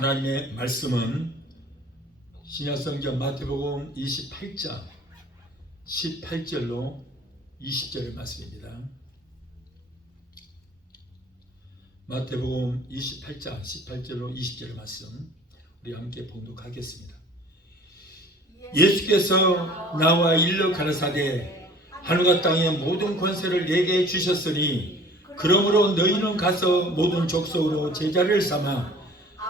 하나님의 말씀은 신약성경 마태복음 28장 18절로 20절의 말씀입니다. 마태복음 28장 18절로 20절의 말씀 우리 함께 봉독하겠습니다. 예수께서 나와 일러 가라사대 하늘과 땅의 모든 권세를 내게 주셨으니 그러므로 너희는 가서 모든 족속으로 제자를 삼아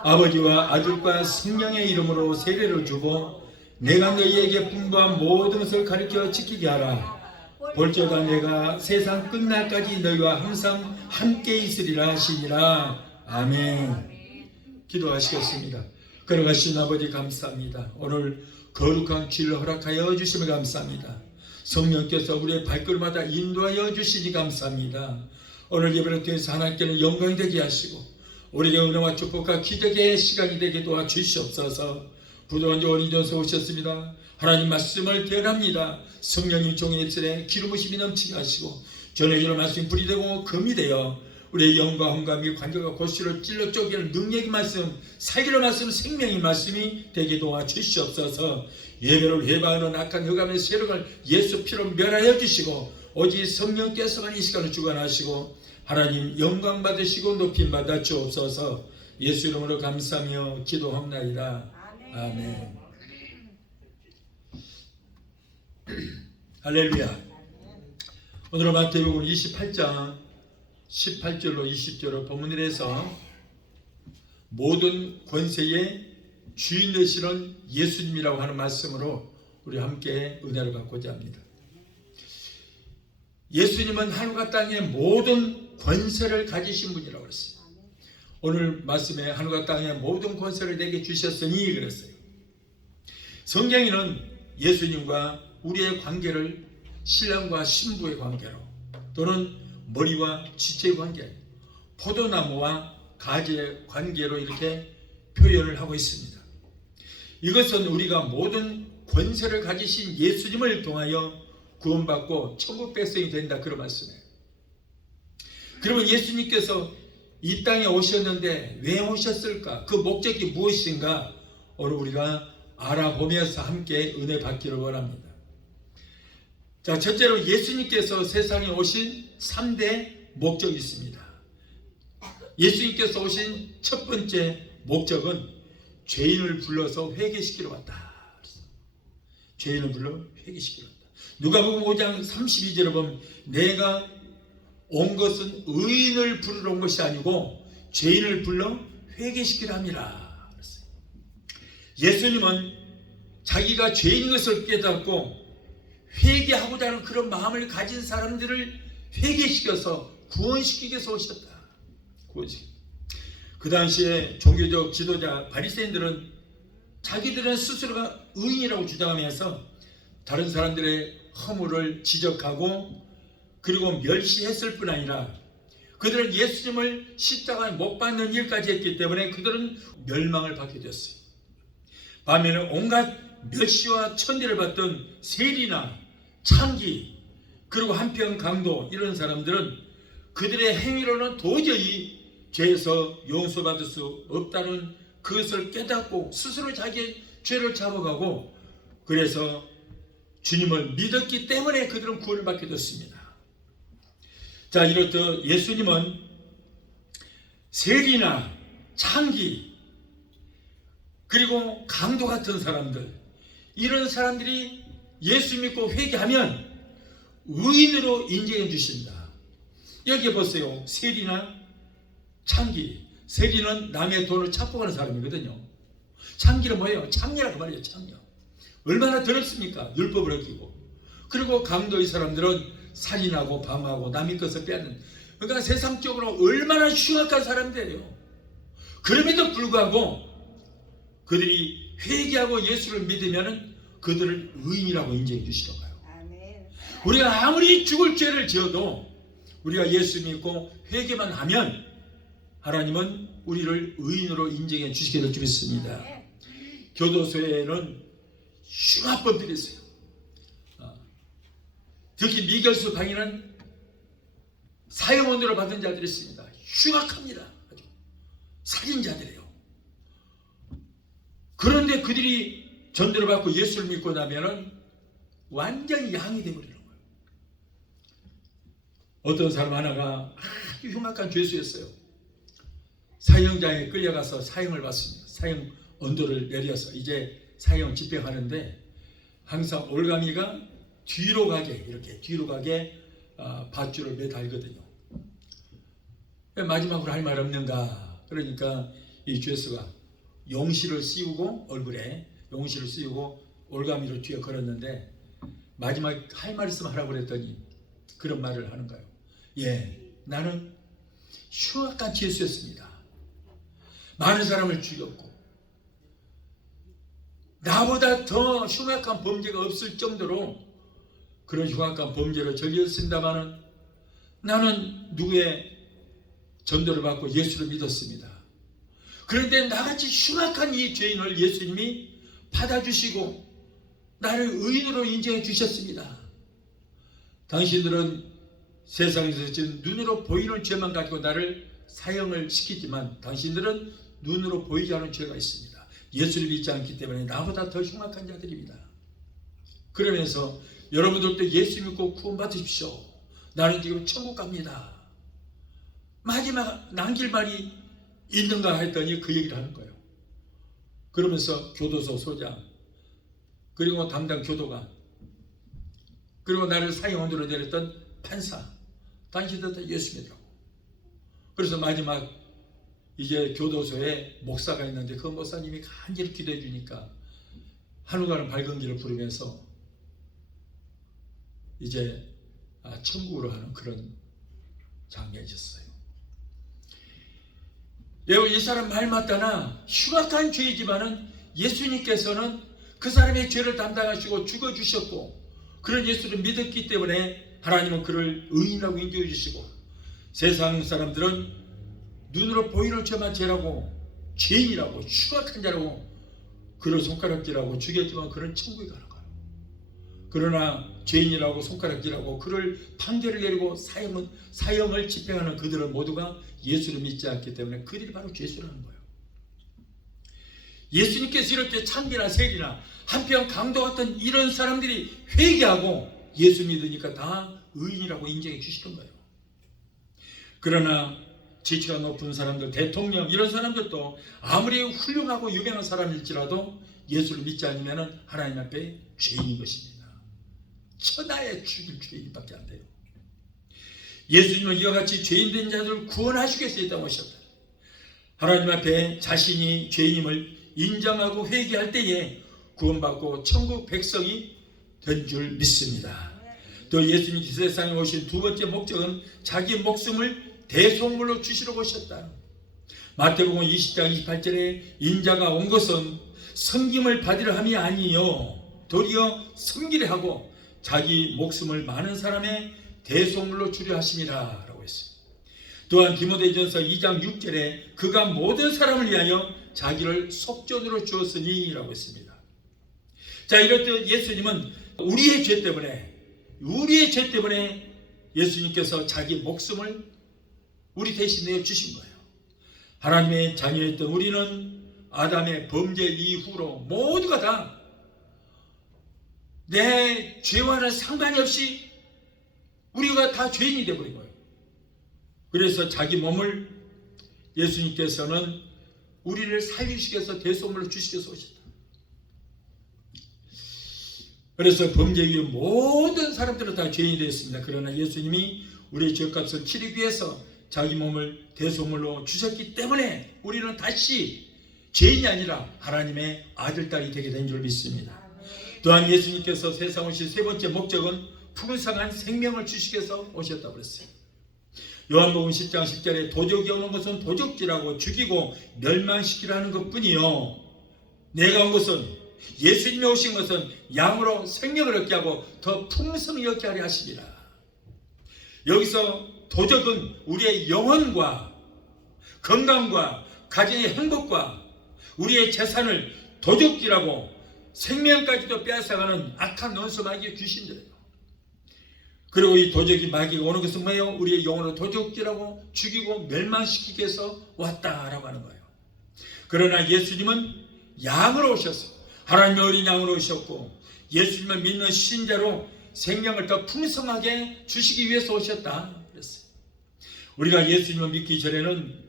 아버지와 아들과 성령의 이름으로 세례를 주고 내가 너희에게 분부한 모든 것을 가르쳐 지키게 하라. 볼지어다 내가 세상 끝날까지 너희와 항상 함께 있으리라 하시니라. 아멘. 기도하시겠습니다. 걸어가신 아버지 감사합니다. 오늘 거룩한 길을 허락하여 주심을 감사합니다. 성령께서 우리의 발걸음마다 인도하여 주시니 감사합니다. 오늘 예배를 통해서 하나님께는 영광이 되게 하시고 우리에게 은혜와 축복과 기적의 시간이 되게 도와주시옵소서. 부도한 원인전서 오셨습니다. 하나님 말씀을 대언합니다. 성령님 종의 입술에 기름 부심이 넘치게 하시고 전해주는 말씀이 불이 되고 금이 되어 우리의 영과 혼감이 관절과 골수를 찔러 쪼개는 능력의 말씀, 살기로 말씀, 생명의 말씀이 되게 도와주시옵소서. 예배를 회방하는 악한 흑암의 세력을 예수 피로 멸하여 주시고 오직 성령께서만 이 시간을 주관하시고 하나님 영광 받으시고 높임 받아 주옵소서. 예수 이름으로 감사하며 기도합나이다. 아멘. 할렐루야. 오늘은 마태복음 28장 18절로 20절로 본문에서 모든 권세의 주인 되시는 예수님이라고 하는 말씀으로 우리 함께 은혜를 받고자 합니다. 예수님은 하늘과 땅의 모든 권세를 가지신 분이라고 그랬어요. 오늘 말씀에 하늘과 땅의 모든 권세를 내게 주셨으니 그랬어요. 성경에는 예수님과 우리의 관계를 신랑과 신부의 관계로 또는 머리와 지체의 관계, 포도나무와 가지의 관계로 이렇게 표현을 하고 있습니다. 이것은 우리가 모든 권세를 가지신 예수님을 통하여 구원받고 천국 백성이 된다 그런 말씀이에요. 그러면 예수님께서 이 땅에 오셨는데 왜 오셨을까? 그 목적이 무엇인가? 오늘 우리가 알아보면서 함께 은혜 받기를 원합니다. 자, 첫째로 예수님께서 세상에 오신 3대 목적이 있습니다. 예수님께서 오신 첫 번째 목적은 죄인을 불러서 회개시키러 왔다. 죄인을 불러 회개시키러 왔다. 누가복음 5장 32절에 보면 내가 온 것은 의인을 부르러 온 것이 아니고 죄인을 불러 회개시키려 함이라. 예수님은 자기가 죄인인 것을 깨닫고 회개하고자 하는 그런 마음을 가진 사람들을 회개시켜서 구원시키기 위해서 오셨다. 그 당시에 종교적 지도자 바리새인들은 자기들은 스스로가 의인이라고 주장하면서 다른 사람들의 허물을 지적하고 그리고 멸시했을 뿐 아니라 그들은 예수님을 십자가에 못 박는 일까지 했기 때문에 그들은 멸망을 받게 되었어요. 반면에 온갖 멸시와 천대를 받던 세리나 창기 그리고 한편 강도 이런 사람들은 그들의 행위로는 도저히 죄에서 용서받을 수 없다는 그것을 깨닫고 스스로 자기의 죄를 잡아가고 그래서 주님을 믿었기 때문에 그들은 구원을 받게 됐습니다. 자, 이렇듯 예수님은 세리나 창기 그리고 강도 같은 사람들 이런 사람들이 예수 믿고 회개하면 의인으로 인정해 주신다. 여기 보세요. 세리나 창기. 세리는 남의 돈을 착복하는 사람이거든요. 창기는 뭐예요? 창녀라고 말이에요. 창녀. 얼마나 더럽습니까? 율법을 어기고. 그리고 강도의 사람들은 살인하고 방하고 남의 것을 빼앗는, 그러니까 세상적으로 얼마나 흉악한 사람들이에요. 그럼에도 불구하고 그들이 회개하고 예수를 믿으면 그들을 의인이라고 인정해 주시더라고요. 우리가 아무리 죽을 죄를 지어도 우리가 예수 믿고 회개만 하면 하나님은 우리를 의인으로 인정해 주시게 될 줄 믿습니다. 교도소에는 흉악범들이 있어요. 특히 미결수 강인한 사형원으로 받은 자들이 있습니다. 흉악합니다. 아주 살인자들이에요. 그런데 그들이 전도를 받고 예수를 믿고 나면은 완전히 양이 되어버리는 거예요. 어떤 사람 하나가 아주 흉악한 죄수였어요. 사형장에 끌려가서 사형을 받습니다. 사형 언도를 내려서 이제 사형 집행하는데 항상 올가미가 뒤로 가게 이렇게 뒤로 가게 밧줄을 매달거든요. 마지막으로 할 말 없는가? 그러니까 이 죄수가 용시를 씌우고 얼굴에 용시를 씌우고 올가미로 뒤에 걸었는데 마지막 할 말 있으면 하라고 그랬더니 그런 말을 하는 거예요. 예, 나는 흉악한 죄수였습니다. 많은 사람을 죽였고 나보다 더 흉악한 범죄가 없을 정도로 그런 흉악한 범죄를 저질렀습니다마는 나는 누구의 전도를 받고 예수를 믿었습니다. 그런데 나같이 흉악한 이 죄인을 예수님이 받아주시고 나를 의인으로 인정해 주셨습니다. 당신들은 세상에서 지금 눈으로 보이는 죄만 가지고 나를 사형을 시키지만 당신들은 눈으로 보이지 않은 죄가 있습니다. 예수를 믿지 않기 때문에 나보다 더 흉악한 자들입니다. 그러면서 여러분들도 예수 믿고 구원받으십시오. 나는 지금 천국 갑니다. 마지막 남길 말이 있는가 했더니 그 얘기를 하는 거예요. 그러면서 교도소 소장 그리고 담당 교도관 그리고 나를 사형원으로 내렸던 판사 당신들 다 예수 믿으라고. 그래서 마지막 이제 교도소에 목사가 있는데 그 목사님이 간절히 기도해 주니까 하늘가는 밝은 길을 부르면서 이제 천국으로 하는 그런 장면이었어요. 여러분 이 사람 말 맞다나 흉악한 죄이지만은 예수님께서는 그 사람의 죄를 담당하시고 죽어주셨고 그런 예수를 믿었기 때문에 하나님은 그를 의인이라고 인정해 주시고 세상 사람들은 눈으로 보이는 죄만 죄라고 죄인이라고 흉악한 자라고 그를 손가락질하고 죽였지만 그런 천국에 가는 거예요. 그러나 죄인이라고 손가락질하고 그를 판결을 내리고 사형을 집행하는 그들은 모두가 예수를 믿지 않기 때문에 그들이 바로 죄수라는 거예요. 예수님께서 이렇게 창기나 세리나 한편 강도 같은 이런 사람들이 회개하고 예수 믿으니까 다 의인이라고 인정해 주시는 거예요. 그러나 지위가 높은 사람들, 대통령 이런 사람들도 아무리 훌륭하고 유명한 사람일지라도 예수를 믿지 않으면 하나님 앞에 죄인인 것입니다. 천하에 죽일 죄인밖에 안 돼요. 예수님은 이와 같이 죄인된 자들을 구원하시기 위해서 이 땅에 오셨다. 하나님 앞에 자신이 죄인임을 인정하고 회개할 때에 구원받고 천국 백성이 된 줄 믿습니다. 또 예수님이 세상에 오신 두 번째 목적은 자기 목숨을 대속물로 주시러 오셨다. 마태복음 20장 28절에 인자가 온 것은 섬김을 받으려 함이 아니요 도리어 섬기려 하고 자기 목숨을 많은 사람의 대속물로 주려 하심이라 라고 했습니다. 또한 디모데전서 2장 6절에 그가 모든 사람을 위하여 자기를 속전으로 주었으니 라고 했습니다. 자, 이렇듯 예수님은 우리의 죄 때문에 예수님께서 자기 목숨을 우리 대신 내어 주신 거예요. 하나님의 자녀였던 우리는 아담의 범죄 이후로 모두가 다 내 죄와는 상관이 없이 우리가 다 죄인이 되어버린 거예요. 그래서 자기 몸을 예수님께서는 우리를 살리시기 위해서 대속물로 주시기 위해서 오셨다. 그래서 범죄 이후 모든 사람들은 다 죄인이 되었습니다. 그러나 예수님이 우리의 죄값을 치르기 위해서 자기 몸을 대속물로 주셨기 때문에 우리는 다시 죄인이 아니라 하나님의 아들, 딸이 되게 된 줄 믿습니다. 또한 예수님께서 세상 오신 세 번째 목적은 풍성한 생명을 주시기 위해서 오셨다고 그랬어요. 요한복음 10장 10절에 도적이 오는 것은 도적질하고 죽이고 멸망시키려 하는 것뿐이요 내가 온 것은 예수님이 오신 것은 양으로 생명을 얻게 하고 더 풍성히 얻게 하려 하시니라. 여기서 도적은 우리의 영혼과 건강과 가정의 행복과 우리의 재산을 도적질하고 생명까지도 빼앗아가는 악한 원수 마귀의 귀신들이에요. 그리고 이 도적이 마귀가 오는 것은 뭐예요? 우리의 영혼을 도적질하고 죽이고 멸망시키기 위해서 왔다라고 하는 거예요. 그러나 예수님은 양으로 오셨어요. 하나님의 어린 양으로 오셨고 예수님을 믿는 신자로 생명을 더 풍성하게 주시기 위해서 오셨다 그랬어요. 우리가 예수님을 믿기 전에는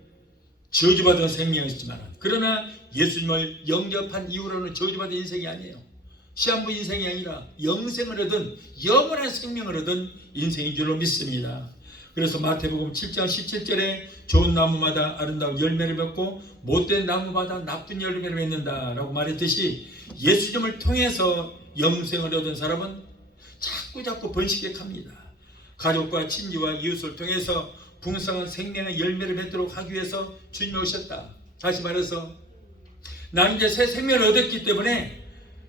저주받은 생명이었지만 그러나 예수님을 영접한 이후로는 저주받은 인생이 아니에요. 시한부 인생이 아니라 영생을 얻은 영원한 생명을 얻은 인생인 줄로 믿습니다. 그래서 마태복음 7장 17절에 좋은 나무마다 아름다운 열매를 맺고 못된 나무마다 나쁜 열매를 맺는다 라고 말했듯이 예수님을 통해서 영생을 얻은 사람은 자꾸 번식해 갑니다. 가족과 친지와 이웃을 통해서 풍성한 생명의 열매를 맺도록 하기 위해서 주님이 오셨다. 다시 말해서 나는 이제 새 생명을 얻었기 때문에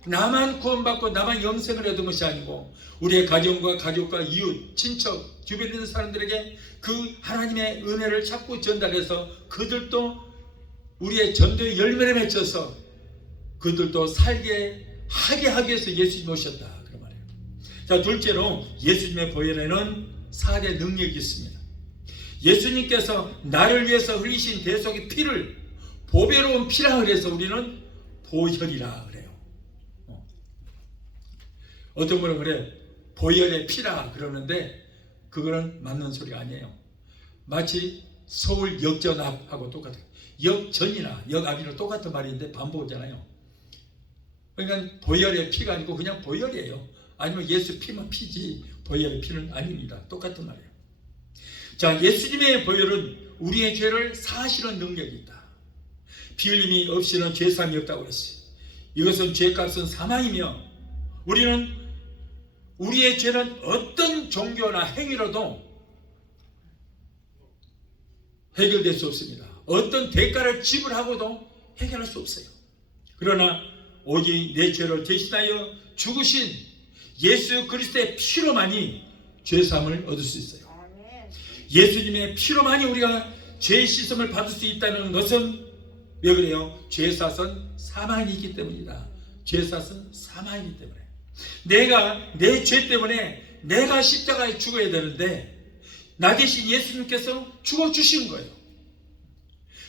나만 구원받고 나만 영생을 얻은 것이 아니고 우리의 가정과 가족과 이웃, 친척, 주변에 있는 사람들에게 그 하나님의 은혜를 자꾸 전달해서 그들도 우리의 전도의 열매를 맺혀서 그들도 살게 하게 하기 위해서 예수님이 오셨다 그런 말이에요. 자, 둘째로 예수님의 보혈에는 4대 능력이 있습니다. 예수님께서 나를 위해서 흘리신 대속의 피를 보배로운 피라 그래서 우리는 보혈이라 그래요. 어떤 분은 그래 보혈의 피라 그러는데 그거는 맞는 소리가 아니에요. 마치 서울 역전압하고 똑같아요. 역전이나 역압이나 똑같은 말인데 반복이잖아요. 그러니까 보혈의 피가 아니고 그냥 보혈이에요. 아니면 예수 피만 피지 보혈의 피는 아닙니다. 똑같은 말이에요. 자, 예수님의 보혈은 우리의 죄를 사하시는 능력이 있다. 피 흘림이 없이는 죄사함이 없다고 그랬어요. 이것은 죄값은 사망이며 우리의 죄는 어떤 종교나 행위로도 해결될 수 없습니다. 어떤 대가를 지불하고도 해결할 수 없어요. 그러나 오직 내 죄를 대신하여 죽으신 예수 그리스도의 피로만이 죄사함을 얻을 수 있어요. 예수님의 피로만이 우리가 죄 씻음을 받을 수 있다는 것은 왜 그래요? 죄사선 사망이 있기 때문이다. 죄사선 사망이기 때문에 내가 내 죄 때문에 내가 십자가에 죽어야 되는데 나 대신 예수님께서 죽어주신 거예요.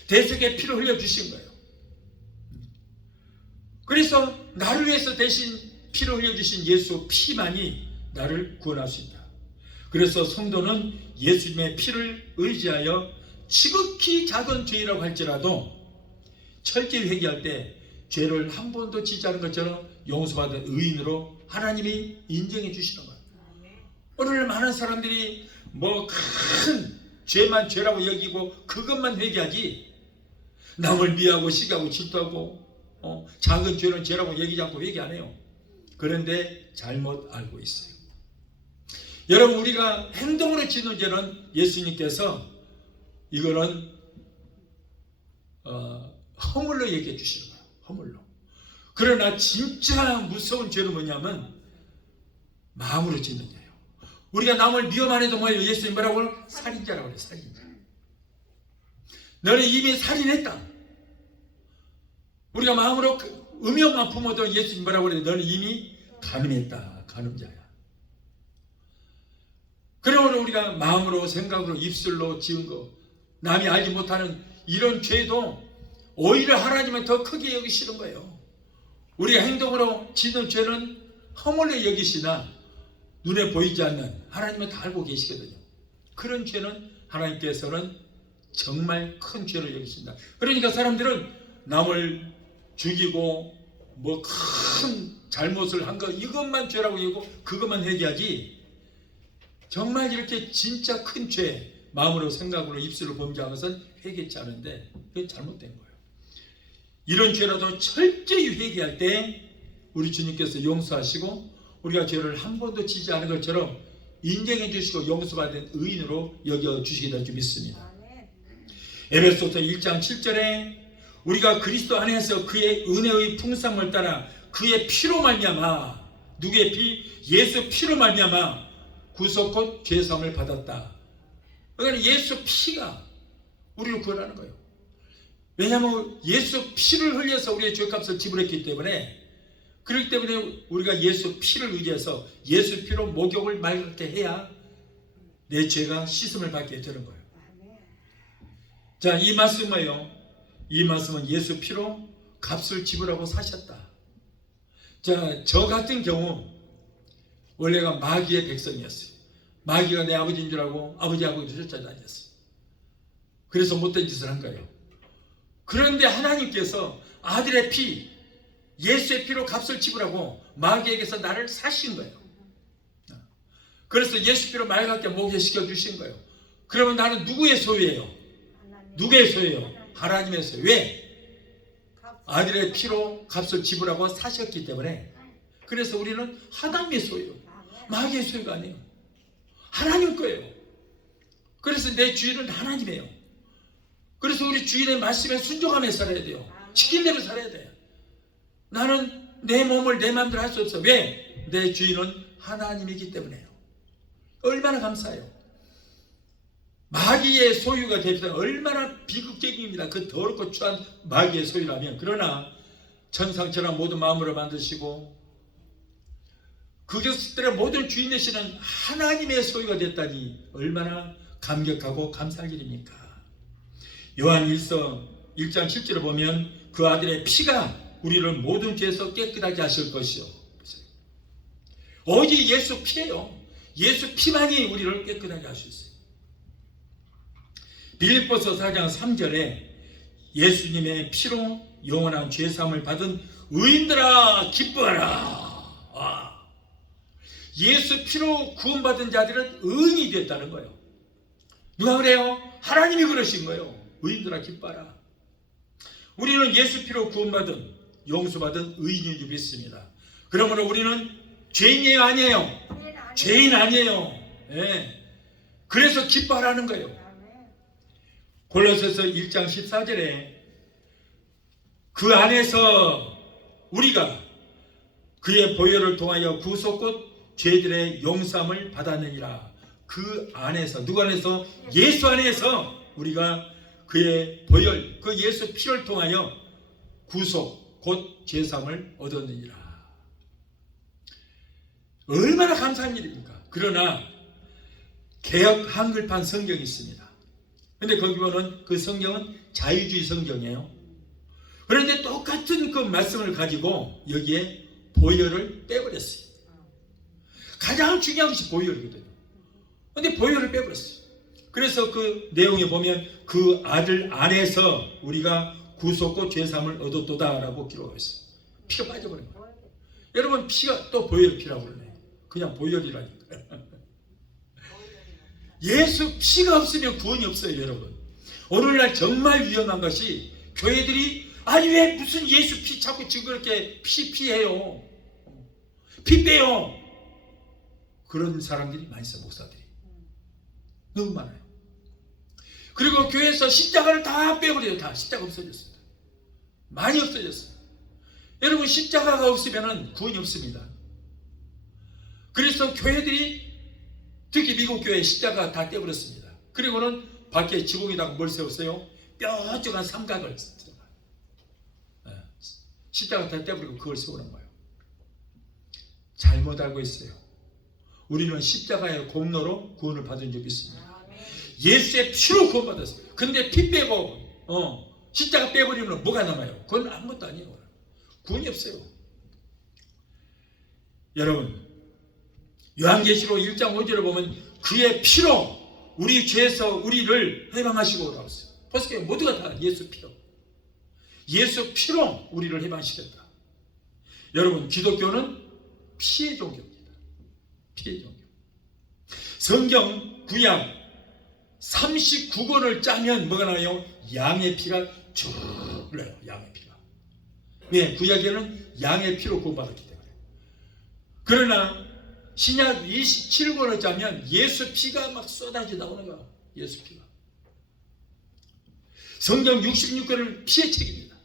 대속의 피를 흘려주신 거예요. 그래서 나를 위해서 대신 피를 흘려주신 예수 피만이 나를 구원할 수 있다. 그래서 성도는 예수님의 피를 의지하여 지극히 작은 죄라고 할지라도 철저히 회개할 때 죄를 한 번도 짓지 않은 것처럼 용서받은 의인으로 하나님이 인정해 주시는 거예요. 오늘 많은 사람들이 뭐 큰 죄만 죄라고 여기고 그것만 회개하지 남을 미워하고 시기하고 질투하고 작은 죄는 죄라고 여기지 않고 회개 안 해요. 그런데 잘못 알고 있어요. 여러분, 우리가 행동으로 짓는 죄는 예수님께서 이거는 허물로 얘기해 주시는 거예요. 허물로. 그러나 진짜 무서운 죄는 뭐냐면 마음으로 짓는 죄예요. 우리가 남을 미워만 해도 뭐예요? 예수님 뭐라고? 살인자라고 해요. 살인자. 너는 이미 살인했다. 우리가 마음으로 음욕만 품어도 예수님 뭐라고 그래요? 너는 이미 간음했다. 간음자야. 그러므로 우리가 마음으로 생각으로 입술로 지은 거 남이 알지 못하는 이런 죄도 오히려 하나님은 더 크게 여기시는 거예요. 우리가 행동으로 짓는 죄는 허물로 여기시나 눈에 보이지 않는 하나님은 다 알고 계시거든요. 그런 죄는 하나님께서는 정말 큰 죄로 여기신다. 그러니까 사람들은 남을 죽이고 뭐 큰 잘못을 한 거 이것만 죄라고 여기고 그것만 회개하지 정말 이렇게 진짜 큰 죄 마음으로 생각으로 입술로 범죄한 것은 회개치 않은데 그게 잘못된 거예요. 이런 죄라도 철저히 회개할 때 우리 주님께서 용서하시고 우리가 죄를 한 번도 지지 않은 것처럼 인정해 주시고 용서받은 의인으로 여겨주시게 될 줄 믿습니다. 에베소서 1장 7절에 우리가 그리스도 안에서 그의 은혜의 풍성을 따라 그의 피로 말미암아 누구의 피? 예수 피로 말미암아 구속 곧 죄사함을 받았다. 그러니까 예수 피가 우리를 구원하는 거예요. 왜냐하면 예수 피를 흘려서 우리의 죄값을 지불했기 때문에 그렇기 때문에 우리가 예수 피를 의지해서 예수 피로 목욕을 맑게 해야 내 죄가 씻음을 받게 되는 거예요. 자, 이 말씀은 뭐예요? 이 말씀은 예수 피로 값을 지불하고 사셨다. 자, 저 같은 경우 원래가 마귀의 백성이었어요. 마귀가 내 아버지인 줄 알고 아버지하고 쫓아다녔어요. 그래서 못된 짓을 한 거예요. 그런데 하나님께서 아들의 피, 예수의 피로 값을 지불하고 마귀에게서 나를 사신 거예요. 그래서 예수 피로 맑게 목회시켜 주신 거예요. 그러면 나는 누구의 소유예요? 누구의 소유예요? 하나님의 소유. 왜? 아들의 피로 값을 지불하고 사셨기 때문에. 그래서 우리는 하나님의 소유, 마귀의 소유가 아니에요. 하나님 거예요. 그래서 내 주인은 하나님이에요. 그래서 우리 주인의 말씀에 순종하며 살아야 돼요. 시킨 대로 살아야 돼요. 나는 내 몸을 내 마음대로 할 수 없어. 왜? 내 주인은 하나님이기 때문에요. 얼마나 감사해요. 마귀의 소유가 되면 얼마나 비극적입니다. 그 더럽고 추한 마귀의 소유라면. 그러나 천상천하 모든 마음으로 만드시고 그 것들의 모든 주인 되시는 하나님의 소유가 됐다니 얼마나 감격하고 감사할 일입니까? 요한 1서 1장 10절을 보면 그 아들의 피가 우리를 모든 죄에서 깨끗하게 하실 것이요. 오직 예수 피예요. 예수 피만이 우리를 깨끗하게 할 수 있어요. 빌립보서 4장 3절에 예수님의 피로 영원한 죄사함을 받은 의인들아 기뻐하라. 예수 피로 구원받은 자들은 의인이 됐다는 거예요. 누가 그래요? 하나님이 그러신 거예요. 의인들아 기뻐하라. 우리는 예수 피로 구원받은 용서받은 의인인 줄 믿습니다. 그러므로 우리는 죄인이에요? 아니에요? 죄인 아니에요. 네. 그래서 기뻐하라는 거예요. 골로새서 1장 14절에 그 안에서 우리가 그의 보혈을 통하여 구속 곧 죄들의 용서함을 받았느니라. 그 안에서, 누구 안에서? 예수 안에서 우리가 그의 보혈, 그 예수 피를 통하여 구속 곧 죄사함을 얻었느니라. 얼마나 감사한 일입니까? 그러나 개역 한글판 성경이 있습니다. 근데 거기 보면 그 성경은 자유주의 성경이에요. 그런데 똑같은 그 말씀을 가지고 여기에 보혈을 빼버렸어요. 가장 중요한 것이 보혈이거든요. 근데 보혈을 빼버렸어요. 그래서 그 내용에 보면 그 아들 안에서 우리가 구속고 죄사함을 얻었도다 라고 기록하고 있어요. 피가 빠져버린 거예요. 여러분, 피가 또 보혈 피라고 그러네요. 그냥 보혈이라니까. 예수 피가 없으면 구원이 없어요. 여러분, 오늘날 정말 위험한 것이 교회들이 아니 왜 무슨 예수 피 자꾸 지금 그렇게 피해요, 피 빼요, 그런 사람들이 많이 있어요. 목사들이 너무 많아요. 그리고 교회에서 십자가를 다 빼버려요. 다 십자가 없어졌습니다. 많이 없어졌어요. 여러분, 십자가가 없으면 구원이 없습니다. 그래서 교회들이, 특히 미국 교회 십자가 다 떼버렸습니다. 그리고는 밖에 지붕에다가 뭘 세웠어요? 뾰족한 삼각을 십자가 다 떼버리고 그걸 세우는 거예요. 잘못 알고 있어요. 우리는 십자가의 공로로 구원을 받은 적이 있습니다. 예수의 피로 구원받았어요. 근데 피 빼고 십자가 빼버리면 뭐가 남아요? 그건 아무것도 아니에요. 구원이 없어요. 여러분, 요한계시록 1장 5절을 보면 그의 피로 우리 죄에서 우리를 해방하시고 라고 했어요. 벌써 모두가 다 예수 피로, 예수 피로 우리를 해방시켰다. 여러분, 기독교는 피의 종교입니다. 피의 종교. 성경 구약 39권을 짜면 뭐가 나와요? 양의 피가 쭉 흘러요. 양의 피가. 왜? 구약에는 양의 피로 구원받았기 때문에. 그러나 신약 27권을 짜면 예수 피가 막 쏟아져 나오는 거야. 예수 피가. 성경 66권은 피의 책입니다.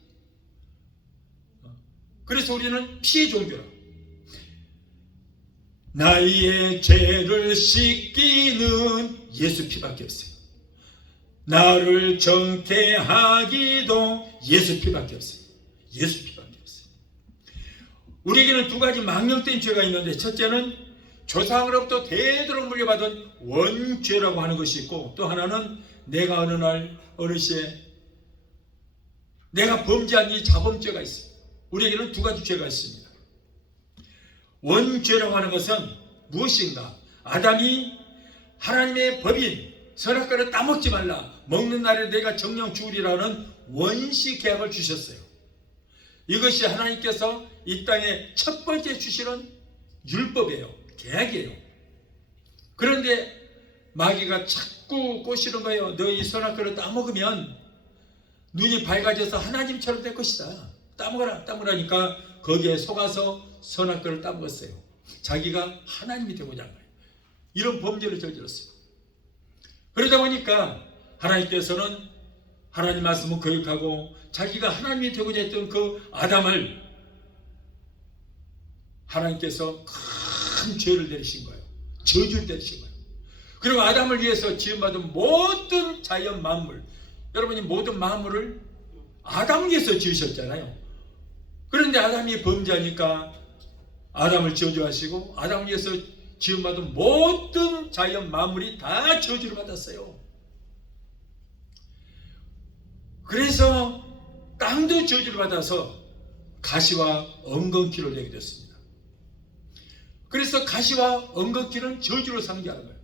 그래서 우리는 피의 종교라. 나의 죄를 씻기는 예수 피밖에 없어요. 나를 정케하기도 예수 피밖에 없어요. 예수 피밖에 없어요. 우리에게는 두 가지 망령된 죄가 있는데, 첫째는 조상으로부터 대대로 물려받은 원죄라고 하는 것이 있고, 또 하나는 내가 어느 날 어느 시에 내가 범죄한 이 자범죄가 있습니다. 우리에게는 두 가지 죄가 있습니다. 원죄라고 하는 것은 무엇인가? 아담이 하나님의 법인 선악과를 따먹지 말라, 먹는 날에 내가 정령 죽으리라는 원시 계약을 주셨어요. 이것이 하나님께서 이 땅에 첫 번째 주시는 율법이에요. 계약이에요. 그런데 마귀가 자꾸 꼬시는 거예요. 너희 선악과를 따먹으면 눈이 밝아져서 하나님처럼 될 것이다. 따먹어라, 따먹으라니까 거기에 속아서 선악과를 따먹었어요. 자기가 하나님이 되고자 한 거예요. 이런 범죄를 저질렀어요. 그러다 보니까 하나님께서는 하나님 말씀을 거역하고 자기가 하나님이 되고자 했던 그 아담을 하나님께서 큰 죄를 내리신 거예요. 저주를 내리신 거예요. 그리고 아담을 위해서 지음받은 모든 자연 만물, 여러분이 모든 만물을 아담을 위해서 지으셨잖아요. 그런데 아담이 범죄하니까 아담을 저주하시고 아담을 위해서 지음받은 모든 자연 만물이 다 저주를 받았어요. 그래서 땅도 저주를 받아서 가시와 엉겅퀴를 내게 됐습니다. 그래서 가시와 엉겅퀴는 저주를 상징하는 거예요.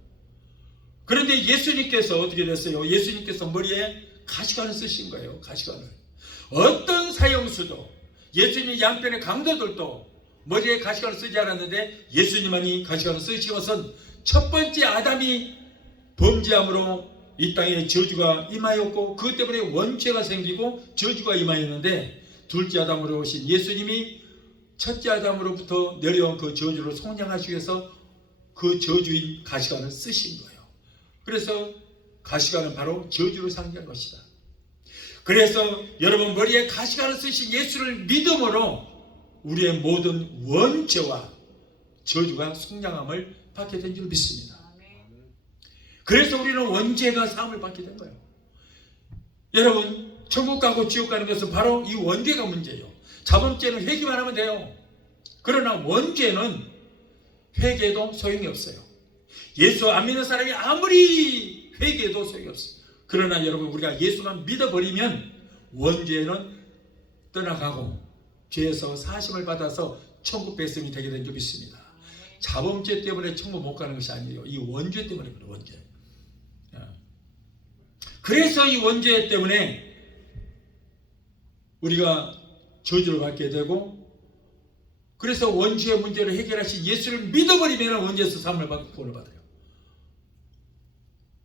그런데 예수님께서 어떻게 됐어요? 예수님께서 머리에 가시관을 쓰신 거예요. 가시관을. 어떤 사형수도, 예수님 양편의 강도들도 머리에 가시관을 쓰지 않았는데 예수님만이 가시관을 쓰신 것은 첫 번째 아담이 범죄함으로 이 땅에 저주가 임하였고 그것 때문에 원죄가 생기고 저주가 임하였는데, 둘째 아담으로 오신 예수님이 첫째 아담으로부터 내려온 그 저주를 속량하시기 위해서 그 저주인 가시관을 쓰신 거예요. 그래서 가시관은 바로 저주를 상징하는 것이다. 그래서 여러분 머리에 가시관을 쓰신 예수를 믿음으로 우리의 모든 원죄와 저주가 속량함을 받게 된 줄 믿습니다. 그래서 우리는 원죄가 사함을 받게 된 거예요. 여러분 천국 가고 지옥 가는 것은 바로 이 원죄가 문제예요. 자범죄는 회개만 하면 돼요. 그러나 원죄는 회개도 소용이 없어요. 예수 안 믿는 사람이 아무리 회개해도 소용이 없어요. 그러나 여러분 우리가 예수만 믿어버리면 원죄는 떠나가고 죄에서 사심을 받아서 천국 백성이 되게 된 줄 믿습니다. 자범죄 때문에 천국 못 가는 것이 아니에요. 이 원죄 때문에 그래요. 원죄. 그래서 이 원죄 때문에 우리가 저주를 받게 되고, 그래서 원죄의 문제를 해결하신 예수를 믿어버리면 원죄에서 사함을 받고 구원을 받아요.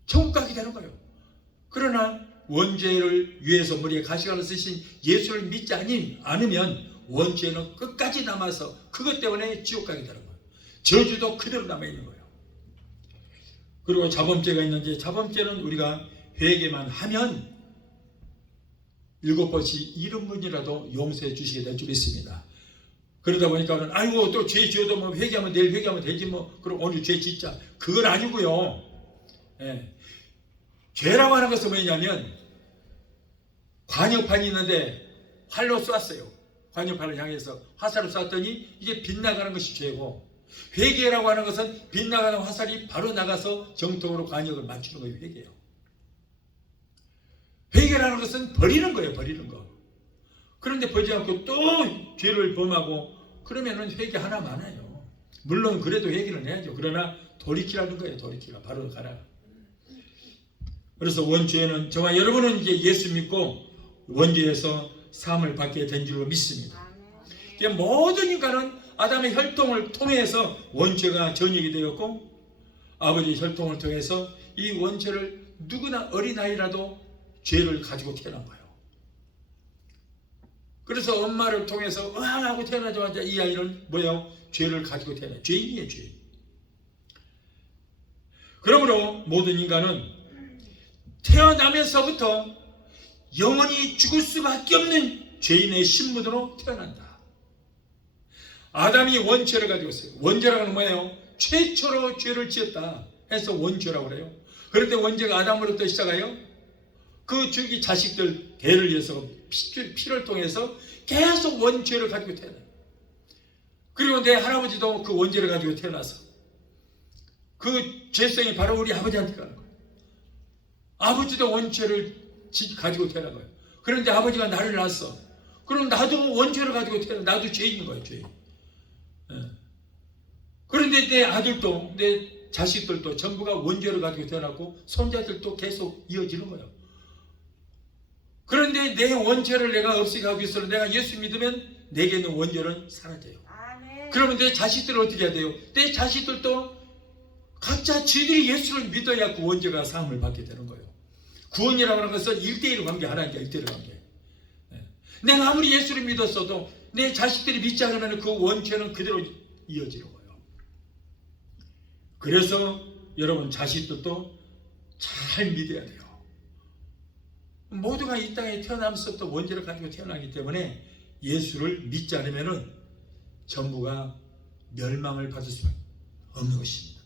천국 가게 되는 거예요. 그러나 원죄를 위해서 머리에 가시관을 쓰신 예수를 믿지 않으면 원죄는 끝까지 남아서 그것 때문에 지옥 가게 되는 거예요. 저주도 그대로 남아있는 거예요. 그리고 자범죄가 있는데, 자범죄는 우리가 회개만 하면 7번씩 70번이라도 용서해 주시게 될 줄 믿습니다. 그러다 보니까는 아이고 또 죄 지어도 뭐 회개하면 내일 회개하면 되지 뭐 그럼 오늘 죄 짓자, 그건 아니고요. 예. 죄라고 하는 것은 뭐냐면 관역판이 있는데 활로 쐈어요. 관역판을 향해서 화살을 쐈더니 이게 빗나가는 것이 죄고, 회개라고 하는 것은 빗나가는 화살이 바로 나가서 정통으로 관역을 맞추는 거예요. 회개예요. 회개라는 것은 버리는 거예요. 버리는 거. 그런데 버리지 않고 또 죄를 범하고 그러면은 회개 하나 많아요. 물론 그래도 회개를 해야죠. 그러나 돌이키라는 거예요. 돌이키라. 바로 가라. 그래서 원죄는, 저와 여러분은 이제 예수 믿고 원죄에서 사함을 받게 된 줄로 믿습니다. 모든 인간은 아담의 혈통을 통해서 원죄가 전이게 되었고, 아버지의 혈통을 통해서 이 원죄를 누구나 어린아이라도 죄를 가지고 태어난 거예요. 그래서 엄마를 통해서 하고 태어나자마자 이 아이는 뭐예요? 죄를 가지고 태어나요. 죄인이에요. 죄인. 그러므로 모든 인간은 태어나면서부터 영원히 죽을 수밖에 없는 죄인의 신분으로 태어난다. 아담이 원죄를 가지고 있어요. 원죄라고 하는 뭐예요? 최초로 죄를 지었다 해서 원죄라고 그래요. 그런데 원죄가 아담으로부터 시작해요. 그 주기 자식들 대를 이어서 피를 통해서 계속 원죄를 가지고 태어나요. 그리고 내 할아버지도 그 원죄를 가지고 태어나서 그 죄성이 바로 우리 아버지한테 가는 거예요. 아버지도 원죄를 가지고 태어난 거예요. 그런데 아버지가 나를 낳았어. 그럼 나도 원죄를 가지고 태어나. 나도 죄인인 거예요, 죄인. 그런데 내 아들도 내 자식들도 전부가 원죄를 가지고 태어났고 손자들도 계속 이어지는 거예요. 그런데 내 원죄를 내가 없애게 하기 위해서 내가 예수 믿으면 내게 있는 원죄는 사라져요. 그러면 내 자식들은 어떻게 해야 돼요? 내 자식들도 각자 지들이 예수를 믿어야 그 원죄가 사함을 받게 되는 거예요. 구원이라고 하는 것은 1대1 관계, 하나님과 1대1 관계. 내가 아무리 예수를 믿었어도 내 자식들이 믿지 않으면 그 원죄는 그대로 이어지는 거예요. 그래서 여러분 자식들도 잘 믿어야 돼요. 모두가 이 땅에 태어나면서부터 원죄를 가지고 태어나기 때문에 예수를 믿지 않으면 전부가 멸망을 받을 수 없는 것입니다.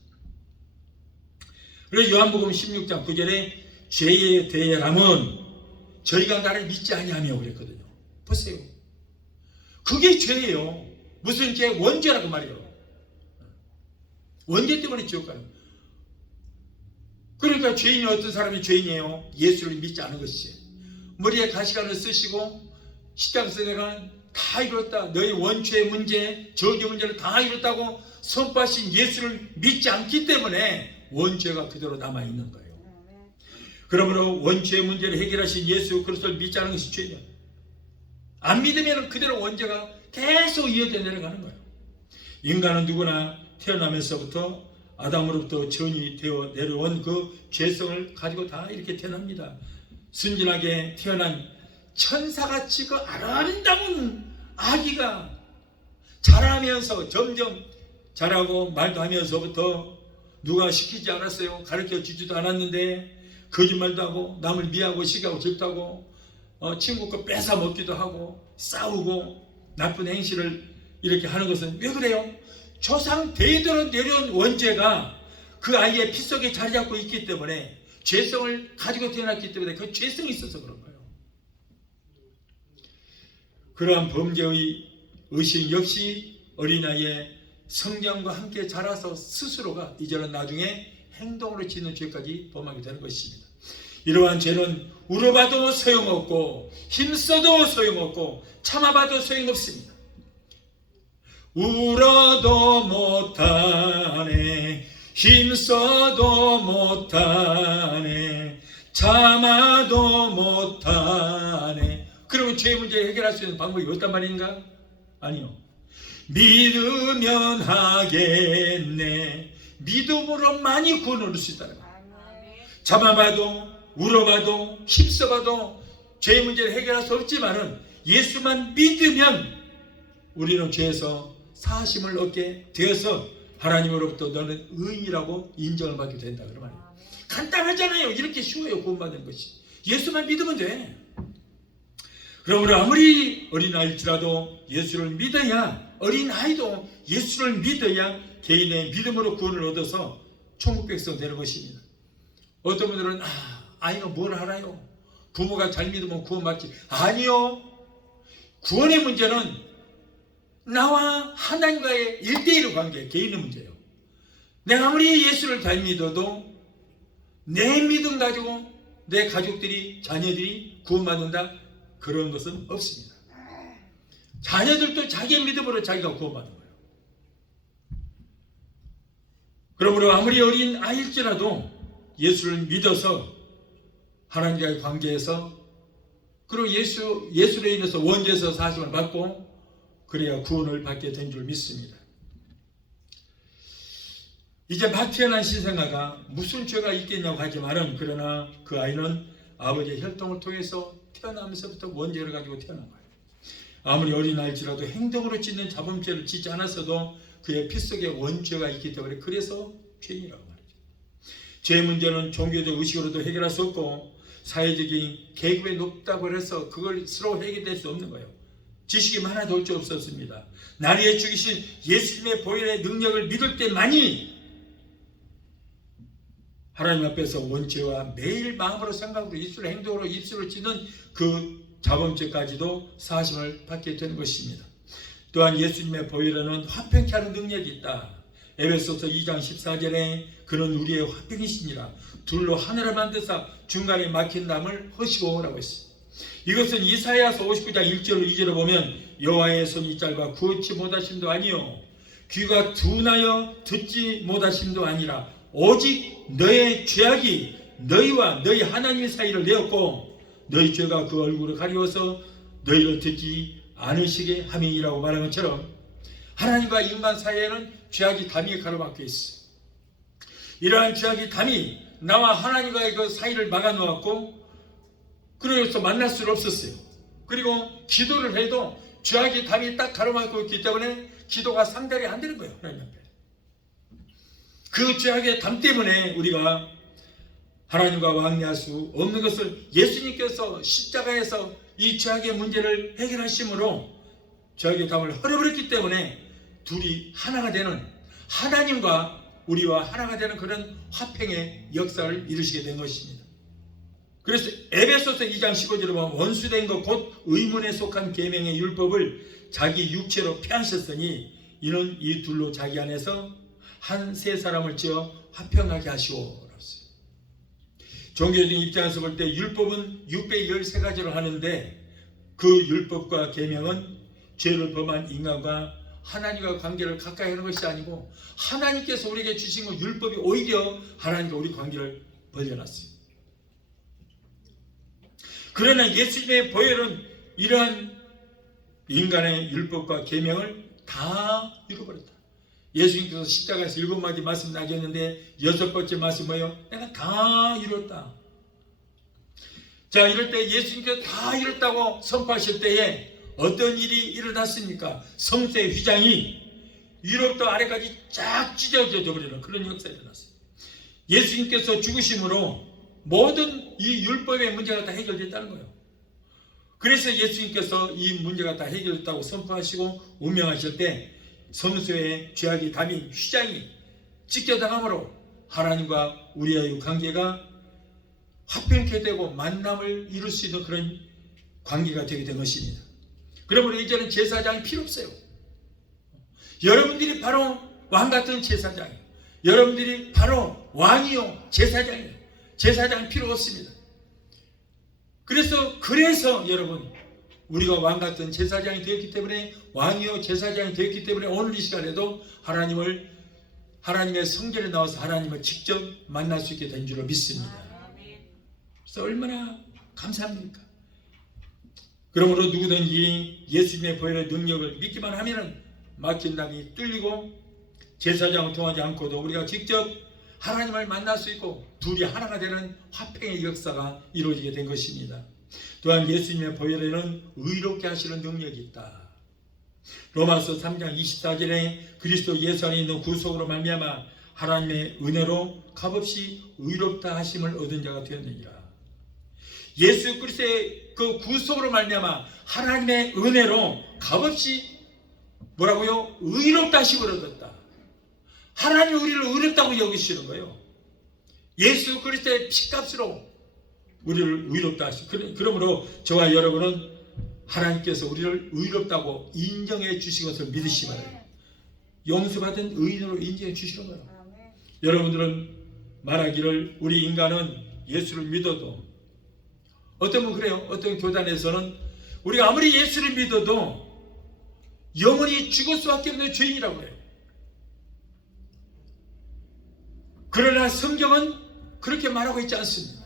그래서 요한복음 16장 9절에 죄에 대해람은 저희가 나를 믿지 아니하며 그랬거든요. 보세요. 그게 죄예요. 무슨 죄? 원죄라고 말이에요. 원죄 때문에 지옥 가요. 그러니까 죄인이 어떤 사람이 죄인이에요? 예수를 믿지 않은 것이지. 머리에 가시관을 쓰시고 식당에서 내가 다 이뤘다. 너의 원죄의 문제, 저주의 문제를 다 이뤘다고 선포하신 예수를 믿지 않기 때문에 원죄가 그대로 남아있는 거예요. 그러므로 원죄의 문제를 해결하신 예수 그리스도를 믿지 않은 것이 죄냐. 안 믿으면 그대로 원죄가 계속 이어져 내려가는 거예요. 인간은 누구나 태어나면서부터 아담으로부터 전이 되어 내려온 그 죄성을 가지고 다 이렇게 태어납니다. 순진하게 태어난 천사같이 그 아름다운 아기가 자라면서 점점 자라고 말도 하면서부터 누가 시키지 않았어요. 가르쳐 주지도 않았는데 거짓말도 하고 남을 미하고 시기하고 질투하고 친구 거 뺏어 먹기도 하고 싸우고 나쁜 행실을 이렇게 하는 것은 왜 그래요? 조상 대대로 내려온 원죄가 그 아이의 피 속에 자리 잡고 있기 때문에 죄성을 가지고 태어났기 때문에 그 죄성이 있어서 그런 거예요. 그러한 범죄의 의식 역시 어린아이의 성장과 함께 자라서 스스로가 이제는 나중에 행동으로 짓는 죄까지 범하게 되는 것입니다. 이러한 죄는 울어봐도 소용없고 힘써도 소용없고 참아봐도 소용없습니다. 울어도 못하네, 힘써도 못하네, 참아도 못하네. 그러면 죄 문제 해결할 수 있는 방법이 없단 말인가? 아니요. 믿으면 하겠네. 믿음으로 많이 구원을 얻을 수 있다는 거예요. 참아봐도 울어봐도 힘써봐도 죄 문제를 해결할 수 없지만은 예수만 믿으면 우리는 죄에서 사심을 얻게 되어서 하나님으로부터 너는 의인이라고 인정을 받게 된다 그런 말이에요. 간단하잖아요. 이렇게 쉬워요. 구원받는 것이. 예수만 믿으면 돼. 그러므로 아무리 어린아이일지라도 예수를 믿어야, 어린아이도 예수를 믿어야 개인의 믿음으로 구원을 얻어서 천국 백성 되는 것입니다. 어떤 분들은 아이가 뭘 알아요? 부모가 잘 믿으면 구원받지. 아니요. 구원의 문제는 나와 하나님과의 1대1 관계, 개인의 문제예요. 내가 아무리 예수를 잘 믿어도 내 믿음 가지고 내 가족들이, 자녀들이 구원받는다? 그런 것은 없습니다. 자녀들도 자기의 믿음으로 자기가 구원받는 거예요. 그러므로 아무리 어린 아이일지라도 예수를 믿어서 하나님과의 관계에서, 그리고 예수로 인해서 원죄에서 사심을 받고 그래야 구원을 받게 된 줄 믿습니다. 이제 막 태어난 신생아가 무슨 죄가 있겠냐고 하지만은, 그러나 그 아이는 아버지의 혈통을 통해서 태어나면서부터 원죄를 가지고 태어난 거예요. 아무리 어린아이일지라도 행동으로 짓는 자범죄를 짓지 않았어도 그의 피 속에 원죄가 있기 때문에 그래서 죄인이라고 말이죠. 죄 문제는 종교적 의식으로도 해결할 수 없고 사회적인 계급에 높다고 해서 그걸 스스로 해결될 수 없는 거예요. 지식이 많아도 어쩔 수 없습니다. 나를 위해 죽이신 예수님의 보혈의 능력을 믿을 때만이 하나님 앞에서 원죄와 매일 마음으로 생각으로 입술로 행동으로 입술로 짓는 그 자범죄까지도 사심을 받게 되는 것입니다. 또한 예수님의 보혈에는 화평케 하는 능력이 있다. 에베소서 2장 14절에 그는 우리의 화평이시니라. 둘로 하늘을 만드사 중간에 막힌 담을 허시고 라고 했습니다. 이것은 이사야서 59장 1절 2절을 보면 여호와의 손이 짧아 구하지 못하심도 아니요 귀가 둔하여 듣지 못하심도 아니라 오직 너의 죄악이 너희와 너희 하나님 사이를 내었고 너희 죄가 그 얼굴을 가리워서 너희를 듣지 않으시게 함이라고 말한 것처럼 하나님과 인간 사이에는 죄악이 담이 가로막혀 있어. 이러한 죄악이 담이 나와 하나님과의 그 사이를 막아놓았고 그래서 만날 수 없었어요. 그리고 기도를 해도 죄악이 담이 딱 가로막고 있기 때문에 기도가 상달이 안 되는 거예요. 하나님 앞에. 그 죄악의 담 때문에 우리가 하나님과 왕래할 수 없는 것을 예수님께서 십자가에서 이 죄악의 문제를 해결하심으로 죄악의 담을 헐어버렸기 때문에 둘이 하나가 되는 하나님과 우리와 하나가 되는 그런 화평의 역사를 이루시게 된 것입니다. 그래서 에베소서 2장 15절에 보면 원수된 것 곧 의문에 속한 계명의 율법을 자기 육체로 폐하셨으니 이는 이 둘로 자기 안에서 한 세 사람을 지어 화평하게 하시오. 종교적인 입장에서 볼 때 율법은 613가지를 하는데 그 율법과 계명은 죄를 범한 인간과 하나님과 관계를 가까이 하는 것이 아니고 하나님께서 우리에게 주신 것 율법이 오히려 하나님과 우리 관계를 벌려놨어요. 그러나 예수님의 보혈은 이러한 인간의 율법과 계명을 다 이루어버렸다. 예수님께서 십자가에서 7마디 말씀 나눴는데 6번째 말씀 뭐예요? 내가 다 이뤘다. 자, 이럴 때 예수님께서 다 이뤘다고 선포하실 때에 어떤 일이 일어났습니까? 성소의 휘장이 위로부터 아래까지 쫙 찢어져 버리는 그런 역사가 일어났어요. 예수님께서 죽으심으로 모든 이 율법의 문제가 다 해결됐다는 거예요. 그래서 예수님께서 이 문제가 다 해결됐다고 선포하시고 운명하실 때 성소의 죄악이 담인 휘장이 찢겨당함으로 하나님과 우리의 관계가 화평케 되고 만남을 이룰 수 있는 그런 관계가 되게 된 것입니다. 그러므로 이제는 제사장이 필요 없어요. 여러분들이 바로 왕 같은 제사장이에요. 여러분들이 바로 왕이요 제사장이에요. 제사장 필요 없습니다. 그래서 여러분 우리가 왕 같은 제사장이 되었기 때문에 왕이요 제사장이 되었기 때문에 오늘 이 시간에도 하나님의 성전에 나와서 하나님을 직접 만날 수 있게 된 줄로 믿습니다. 그래서 얼마나 감사합니까? 그러므로 누구든지 예수님의 보혈의 능력을 믿기만 하면은 막힌 담이 뚫리고 제사장을 통하지 않고도 우리가 직접 하나님을 만날 수 있고 둘이 하나가 되는 화평의 역사가 이루어지게 된 것입니다. 또한 예수님의 보혈에는 의롭게 하시는 능력이 있다. 로마서 3장 24절에 그리스도 예수 안에 있는 구속으로 말미암아 하나님의 은혜로 값없이 의롭다 하심을 얻은 자가 되었느니라. 예수 그리스도의 그 구속으로 말미암아 하나님의 은혜로 값없이 뭐라고요? 의롭다 하심을 얻었다. 하나님이 우리를 의롭다고 여기시는 거예요. 예수 그리스도의 피값으로 우리를 의롭다 하시고 그러므로 저와 여러분은 하나님께서 우리를 의롭다고 인정해 주신 것을 믿으시 바라요. 용서받은 의인으로 인정해 주시는 거예요. 여러분들은 말하기를 우리 인간은 예수를 믿어도 어떤 분 그래요. 어떤 교단에서는 우리가 아무리 예수를 믿어도 영원히 죽을 수밖에 없는 죄인이라고 해요. 그러나 성경은 그렇게 말하고 있지 않습니다.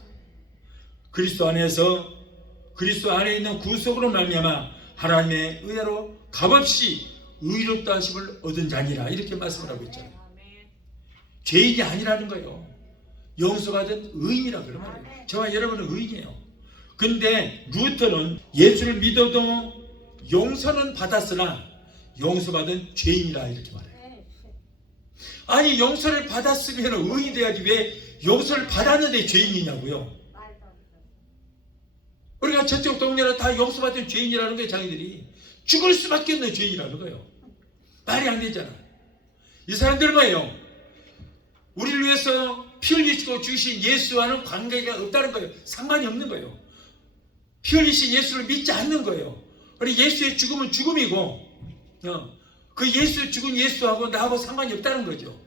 그리스도 안에 있는 구속으로 말미암아 하나님의 은혜로 값없이 의롭다 하심을 얻은 자니라 이렇게 말씀을 하고 있잖아요. 죄인이 아니라는 거예요. 용서받은 의인이라 그런 말이에요. 저와 여러분은 의인이에요. 근데 루터는 예수를 믿어도 용서는 받았으나 용서받은 죄인이라 이렇게 말해요. 아니 용서를 받았으면 의인이 돼야지 왜 용서를 받았는데 죄인이냐고요. 우리가 저쪽 동네는 다 용서받은 죄인이라는 거예요. 자기들이 죽을 수밖에 없는 죄인이라는 거예요. 말이 안 되잖아. 이 사람들은 뭐예요? 우리를 위해서 피 흘리시고 죽으신 예수와는 관계가 없다는 거예요. 상관이 없는 거예요. 피 흘리신 예수를 믿지 않는 거예요. 우리 예수의 죽음은 죽음이고 그 예수 죽은 예수하고 나하고 상관이 없다는 거죠.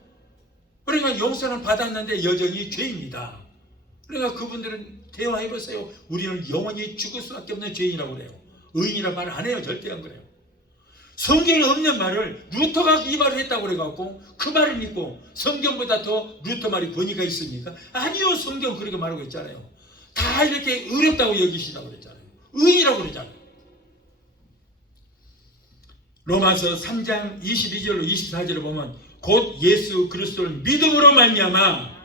그러니까 용서는 받았는데 여전히 죄입니다. 그러니까 그분들은 대화해보세요. 우리는 영원히 죽을 수밖에 없는 죄인이라고 그래요. 의인이란 말 안 해요. 절대 안 그래요. 성경에 없는 말을 루터가 이 말을 했다고 그래갖고 그 말을 믿고 성경보다 더 루터 말이 권위가 있습니까? 아니요. 성경 그렇게 말하고 있잖아요. 다 이렇게 어렵다고 여기시라고 그랬잖아요. 의인이라고 그러잖아요. 로마서 3장 22절로 24절을 보면 곧 예수 그리스도를 믿음으로 말미암아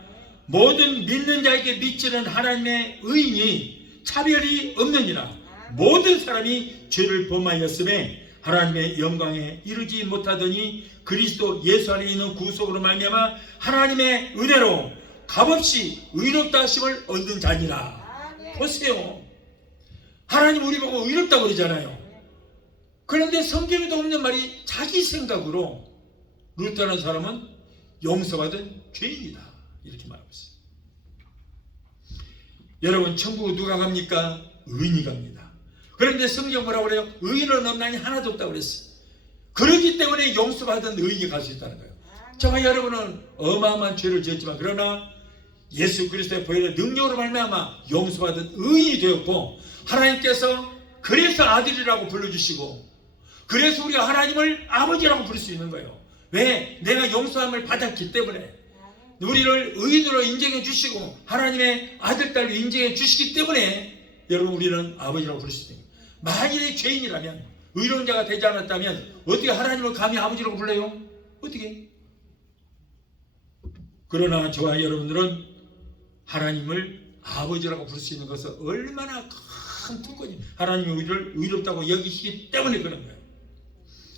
모든 믿는 자에게 미치는 하나님의 의인이 차별이 없느니라. 모든 사람이 죄를 범하였음에 하나님의 영광에 이르지 못하더니 그리스도 예수 안에 있는 구속으로 말미암아 하나님의 은혜로 값없이 의롭다 하심을 얻는 자니라. 보세요. 하나님 우리 보고 의롭다고 그러잖아요. 그런데 성경에도 없는 말이 자기 생각으로 루터라는 사람은 용서받은 죄인이다 이렇게 말하고 있어요. 여러분 천국 누가 갑니까? 의인이 갑니다. 그런데 성경 뭐라고 그래요? 의인은 없나니 하나도 없다고 그랬어요. 그렇기 때문에 용서받은 의인이 갈 수 있다는 거예요. 저와 여러분은 어마어마한 죄를 지었지만 그러나 예수 그리스도의 보혈의 능력으로 말미암아 용서받은 의인이 되었고 하나님께서 그래서 아들이라고 불러주시고 그래서 우리가 하나님을 아버지라고 부를 수 있는 거예요. 왜? 내가 용서함을 받았기 때문에 우리를 의인으로 인정해 주시고 하나님의 아들, 딸로 인정해 주시기 때문에 여러분 우리는 아버지라고 부를 수 있습니다. 만일에 죄인이라면 의로운 자가 되지 않았다면 어떻게 하나님을 감히 아버지라고 불러요? 어떻게? 그러나 저와 여러분들은 하나님을 아버지라고 부를 수 있는 것은 얼마나 큰 특권이 하나님이 우리를 의롭다고 여기시기 때문에 그런 거예요.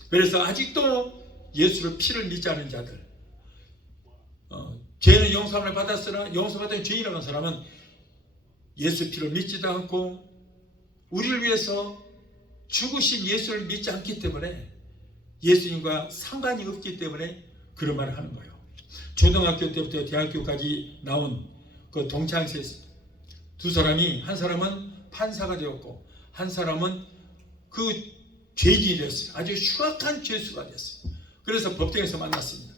그래서 아직도 예수를 피를 믿지 않은 자들 죄는 용서함을 받았으나 용서받은 죄인이라는 사람은 예수 피를 믿지도 않고 우리를 위해서 죽으신 예수를 믿지 않기 때문에 예수님과 상관이 없기 때문에 그런 말을 하는 거예요. 초등학교 때부터 대학교까지 나온 그 동창세 두 사람이 한 사람은 판사가 되었고 한 사람은 그 죄인이 되었어요. 아주 흉악한 죄수가 되었어요. 그래서 법정에서 만났습니다.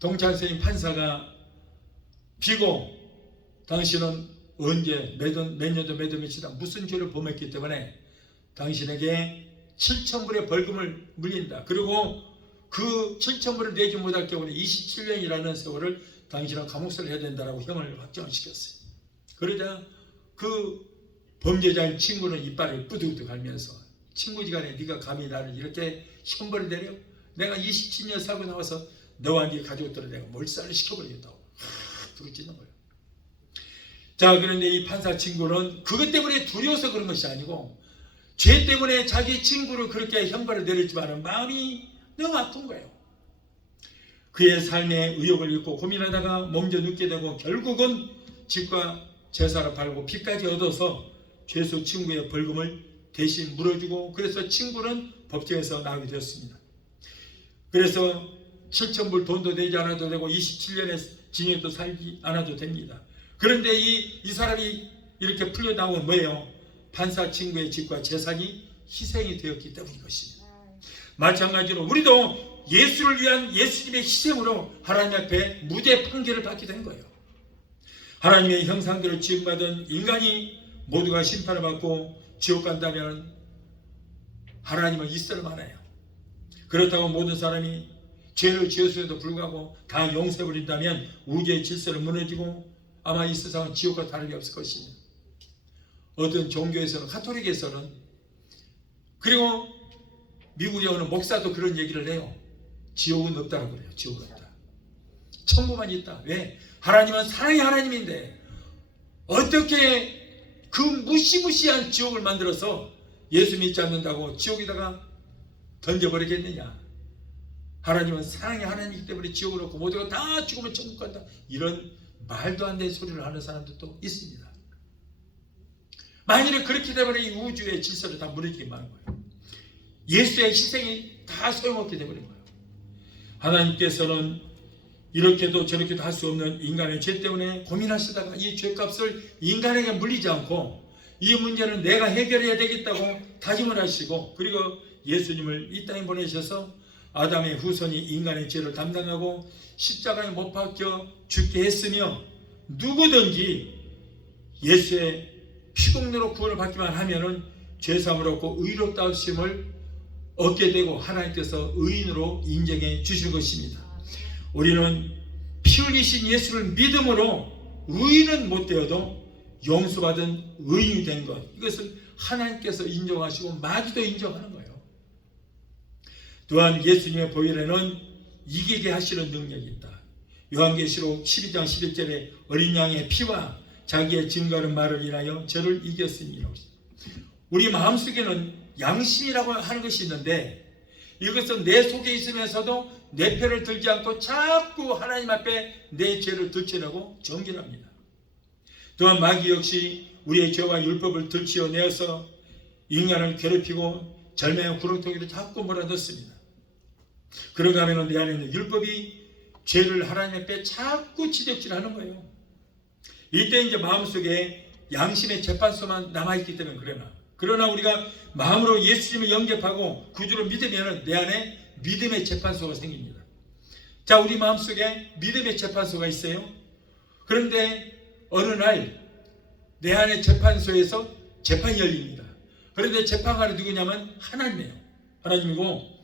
동창생인 판사가 비고 당신은 언제 몇 년도 몇 며칠 무슨 죄를 범했기 때문에 당신에게 7,000불의 벌금을 물린다. 그리고 그 7,000불을 내지 못할 경우는 27년이라는 세월을 당신은 감옥살이를 해야 된다라고 형을 확정을 시켰어요. 그러자 그 범죄자인 친구는 이빨을 뿌득뿌득 갈면서 친구지간에 네가 감히 나를 이렇게 형벌을 내려? 내가 27년 살고 나와서 너와 네 가족들을 내가 몰살을 시켜버리겠다고 부르짖는 거예요. 자, 그런데 이 판사 친구는 그것 때문에 두려워서 그런 것이 아니고 죄 때문에 자기 친구를 그렇게 형벌을 내렸지만 마음이 너무 아픈 거예요. 그의 삶에 의욕을 잃고 고민하다가 몸져 눕게 되고 결국은 집과 재산을 팔고 빚까지 얻어서 죄수 친구의 벌금을 대신 물어주고 그래서 친구는 법정에서 나오게 되었습니다. 그래서 7,000불 돈도 내지 않아도 되고 27년의 징역도 살지 않아도 됩니다. 그런데 이 사람이 이렇게 풀려 나온 건 뭐예요? 판사 친구의 집과 재산이 희생이 되었기 때문인 것입니다. 마찬가지로 우리도 예수를 위한 예수님의 희생으로 하나님 앞에 무죄 판결을 받게 된 거예요. 하나님의 형상대로 지음받은 인간이 모두가 심판을 받고 지옥 간다면 하나님은 있을 만해요. 그렇다고 모든 사람이 죄를 지었음에도 불구하고 다 용서해버린다면 우주의 질서는 무너지고 아마 이 세상은 지옥과 다름이 없을 것입니다. 어떤 종교에서는 가톨릭에서는 그리고 미국에 오는 목사도 그런 얘기를 해요. 지옥은 없다고 그래요. 지옥은 없다. 천국만 있다. 왜? 하나님은 사랑의 하나님인데 어떻게 그 무시무시한 지옥을 만들어서 예수 믿지 않는다고 지옥에다가 던져버리겠느냐. 하나님은 사랑의 하나님이기 때문에 지옥을 없고 모두가 다 죽으면 천국 간다. 이런 말도 안 되는 소리를 하는 사람들도 있습니다. 만일에 그렇게 되면 이 우주의 질서를 다 무너지게 마는 거예요. 예수의 희생이 다 소용없게 되버린 거예요. 하나님께서는 이렇게도 저렇게도 할 수 없는 인간의 죄 때문에 고민하시다가 이 죄값을 인간에게 물리지 않고 이 문제는 내가 해결해야 되겠다고 다짐을 하시고 그리고 예수님을 이 땅에 보내셔서 아담의 후손이 인간의 죄를 담당하고 십자가에 못 박혀 죽게 했으며 누구든지 예수의 피공로로 구원을 받기만 하면은 죄사함을 얻고 의롭다하심을 얻게 되고 하나님께서 의인으로 인정해 주실 것입니다. 우리는 피 흘리신 예수를 믿음으로 의인은 못 되어도 용서받은 의인이 된 것, 이것을 하나님께서 인정하시고 마귀도 인정하는 거예요. 또한 예수님의 보혈에는 이기게 하시는 능력이 있다. 요한계시록 12장 11절에 어린 양의 피와 자기의 증거하는 말을 인하여 저를 이겼으니라고. 우리 마음속에는 양심이라고 하는 것이 있는데, 이것은 내 속에 있으면서도 내 편을 들지 않고 자꾸 하나님 앞에 내 죄를 들추려고 정진합니다. 또한 마귀 역시 우리의 죄와 율법을 들추어내어서 인간을 괴롭히고 절망의 구렁텅이로 자꾸 몰아넣습니다. 그런가 하면 내 안에 있는 율법이 죄를 하나님 앞에 자꾸 지적질하는 거예요. 이때 이제 마음속에 양심의 재판소만 남아있기 때문에 그러나 우리가 마음으로 예수님을 영접하고 구주로 믿으면 내 안에 믿음의 재판소가 생깁니다. 자, 우리 마음속에 믿음의 재판소가 있어요. 그런데 어느 날 내 안의 재판소에서 재판이 열립니다. 그런데 재판관이 누구냐면 하나님이에요. 하나님이고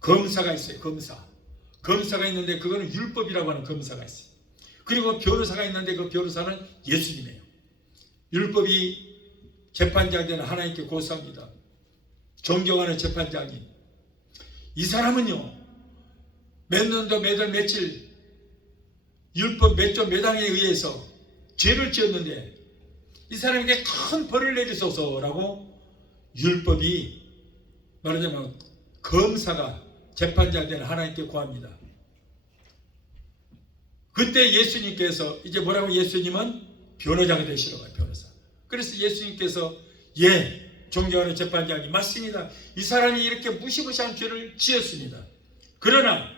검사가 있어요. 검사가 있는데 그거는 율법이라고 하는 검사가 있어요. 그리고 변호사가 있는데 그 변호사는 예수님이에요. 율법이 재판장이 되는 하나님께 고소합니다. 존경하는 재판장님, 이 사람은요 몇 년도 몇 월 며칠 율법 몇 조 몇 항에 의해서 죄를 지었는데 이 사람에게 큰 벌을 내리소서라고 율법이 말하자면 검사가 재판장이 되는 하나님께 고합니다. 그때 예수님께서 이제 뭐라고, 예수님은 변호자가 되시는 거예요. 변호사. 그래서 예수님께서 존경하는 재판장님, 맞습니다. 이 사람이 이렇게 무시무시한 죄를 지었습니다. 그러나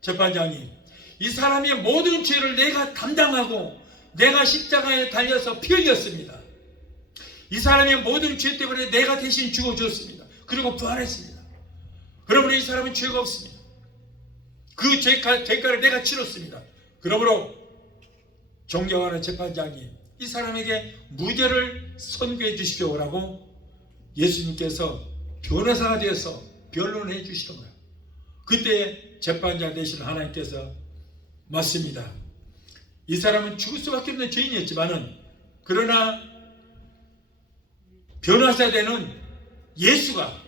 재판장님, 이 사람의 모든 죄를 내가 담당하고 내가 십자가에 달려서 피 흘렸습니다. 이 사람의 모든 죄 때문에 내가 대신 죽어주었습니다. 그리고 부활했습니다. 그러므로 이 사람은 죄가 없습니다. 그 대가를 내가 치렀습니다. 그러므로 존경하는 재판장님, 이 사람에게 무죄를 선고해 주십시오라고 예수님께서 변호사가 되어서 변론해 주시는 거예요. 그때 재판장 되시는 하나님께서, 맞습니다. 이 사람은 죽을 수밖에 없는 죄인이었지만은, 그러나 변호사 되는 예수가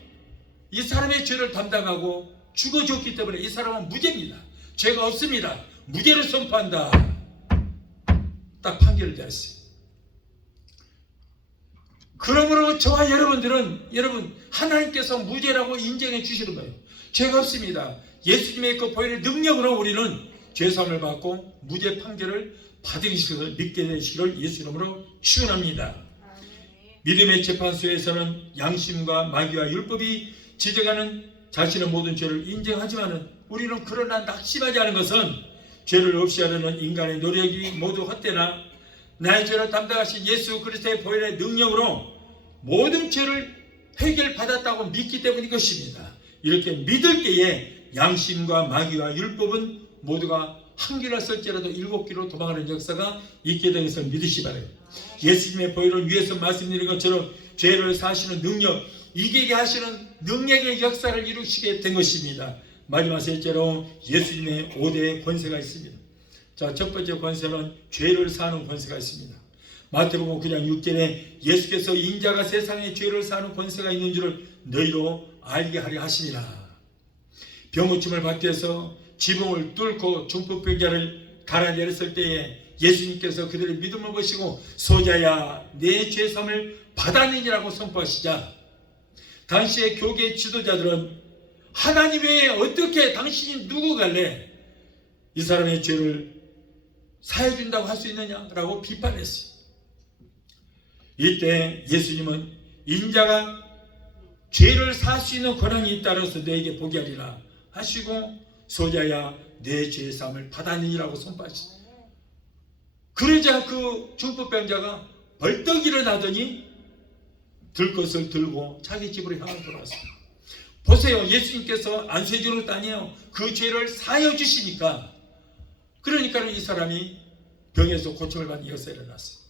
이 사람의 죄를 담당하고 죽어줬기 때문에 이 사람은 무죄입니다. 죄가 없습니다. 무죄를 선포한다. 딱 판결을 내렸어요. 그러므로 저와 여러분 하나님께서 무죄라고 인정해 주시는 거예요. 죄가 없습니다. 예수님의 그 보혈의 능력으로 우리는 죄사함을 받고 무죄 판결을 받으시기를 믿게 되시기를 예수 이름으로 축원합니다. 믿음의 재판소에서는 양심과 마귀와 율법이 지적하는 자신의 모든 죄를 인정하지만은 우리는 그러나 낙심하지 않은 것은 죄를 없이 하려는 인간의 노력이 모두 헛되나 나의 죄를 담당하신 예수 그리스도의 보혈의 능력으로 모든 죄를 해결받았다고 믿기 때문인 것입니다. 이렇게 믿을 때에 양심과 마귀와 율법은 모두가 한 귀를 쓸지라도 7귀로 도망하는 역사가 있게 된 것을 믿으시 바라요. 예수님의 보혈은 위에서 말씀드린 것처럼 죄를 사시는 능력, 이기게 하시는 능력의 역사를 이루시게 된 것입니다. 마지막 셋째로 예수님의 5대의 권세가 있습니다. 자, 첫 번째 권세는 죄를 사는 권세가 있습니다. 마태복음 9장 6절에 예수께서 인자가 세상에 죄를 사는 권세가 있는 줄을 너희로 알게 하려 하시니라. 병고침을 받기 위해서 지붕을 뚫고 중풍병자를 갈아내렸을 때에 예수님께서 그들의 믿음을 보시고 소자야 내 죄사함을 받았느니라고 선포하시자 당시의 교계 지도자들은 하나님 외에 어떻게 당신이 누구 갈래 이 사람의 죄를 사해준다고 할 수 있느냐라고 비판했어요. 이때 예수님은 인자가 죄를 살 수 있는 권한이 있다라서 너에게 보게 하리라 하시고 소자야 내 죄사함을 받았느니라고 선포하시죠. 그러자 그 중풍병자가 벌떡 일어나더니 들 것을 들고 자기 집으로 향하여 돌아왔습니다. 보세요. 예수님께서 안수해 주는 것도 아니에요. 그 죄를 사하여 주시니까 그러니까 이 사람이 병에서 고침을 받는 역사가 일어났어요.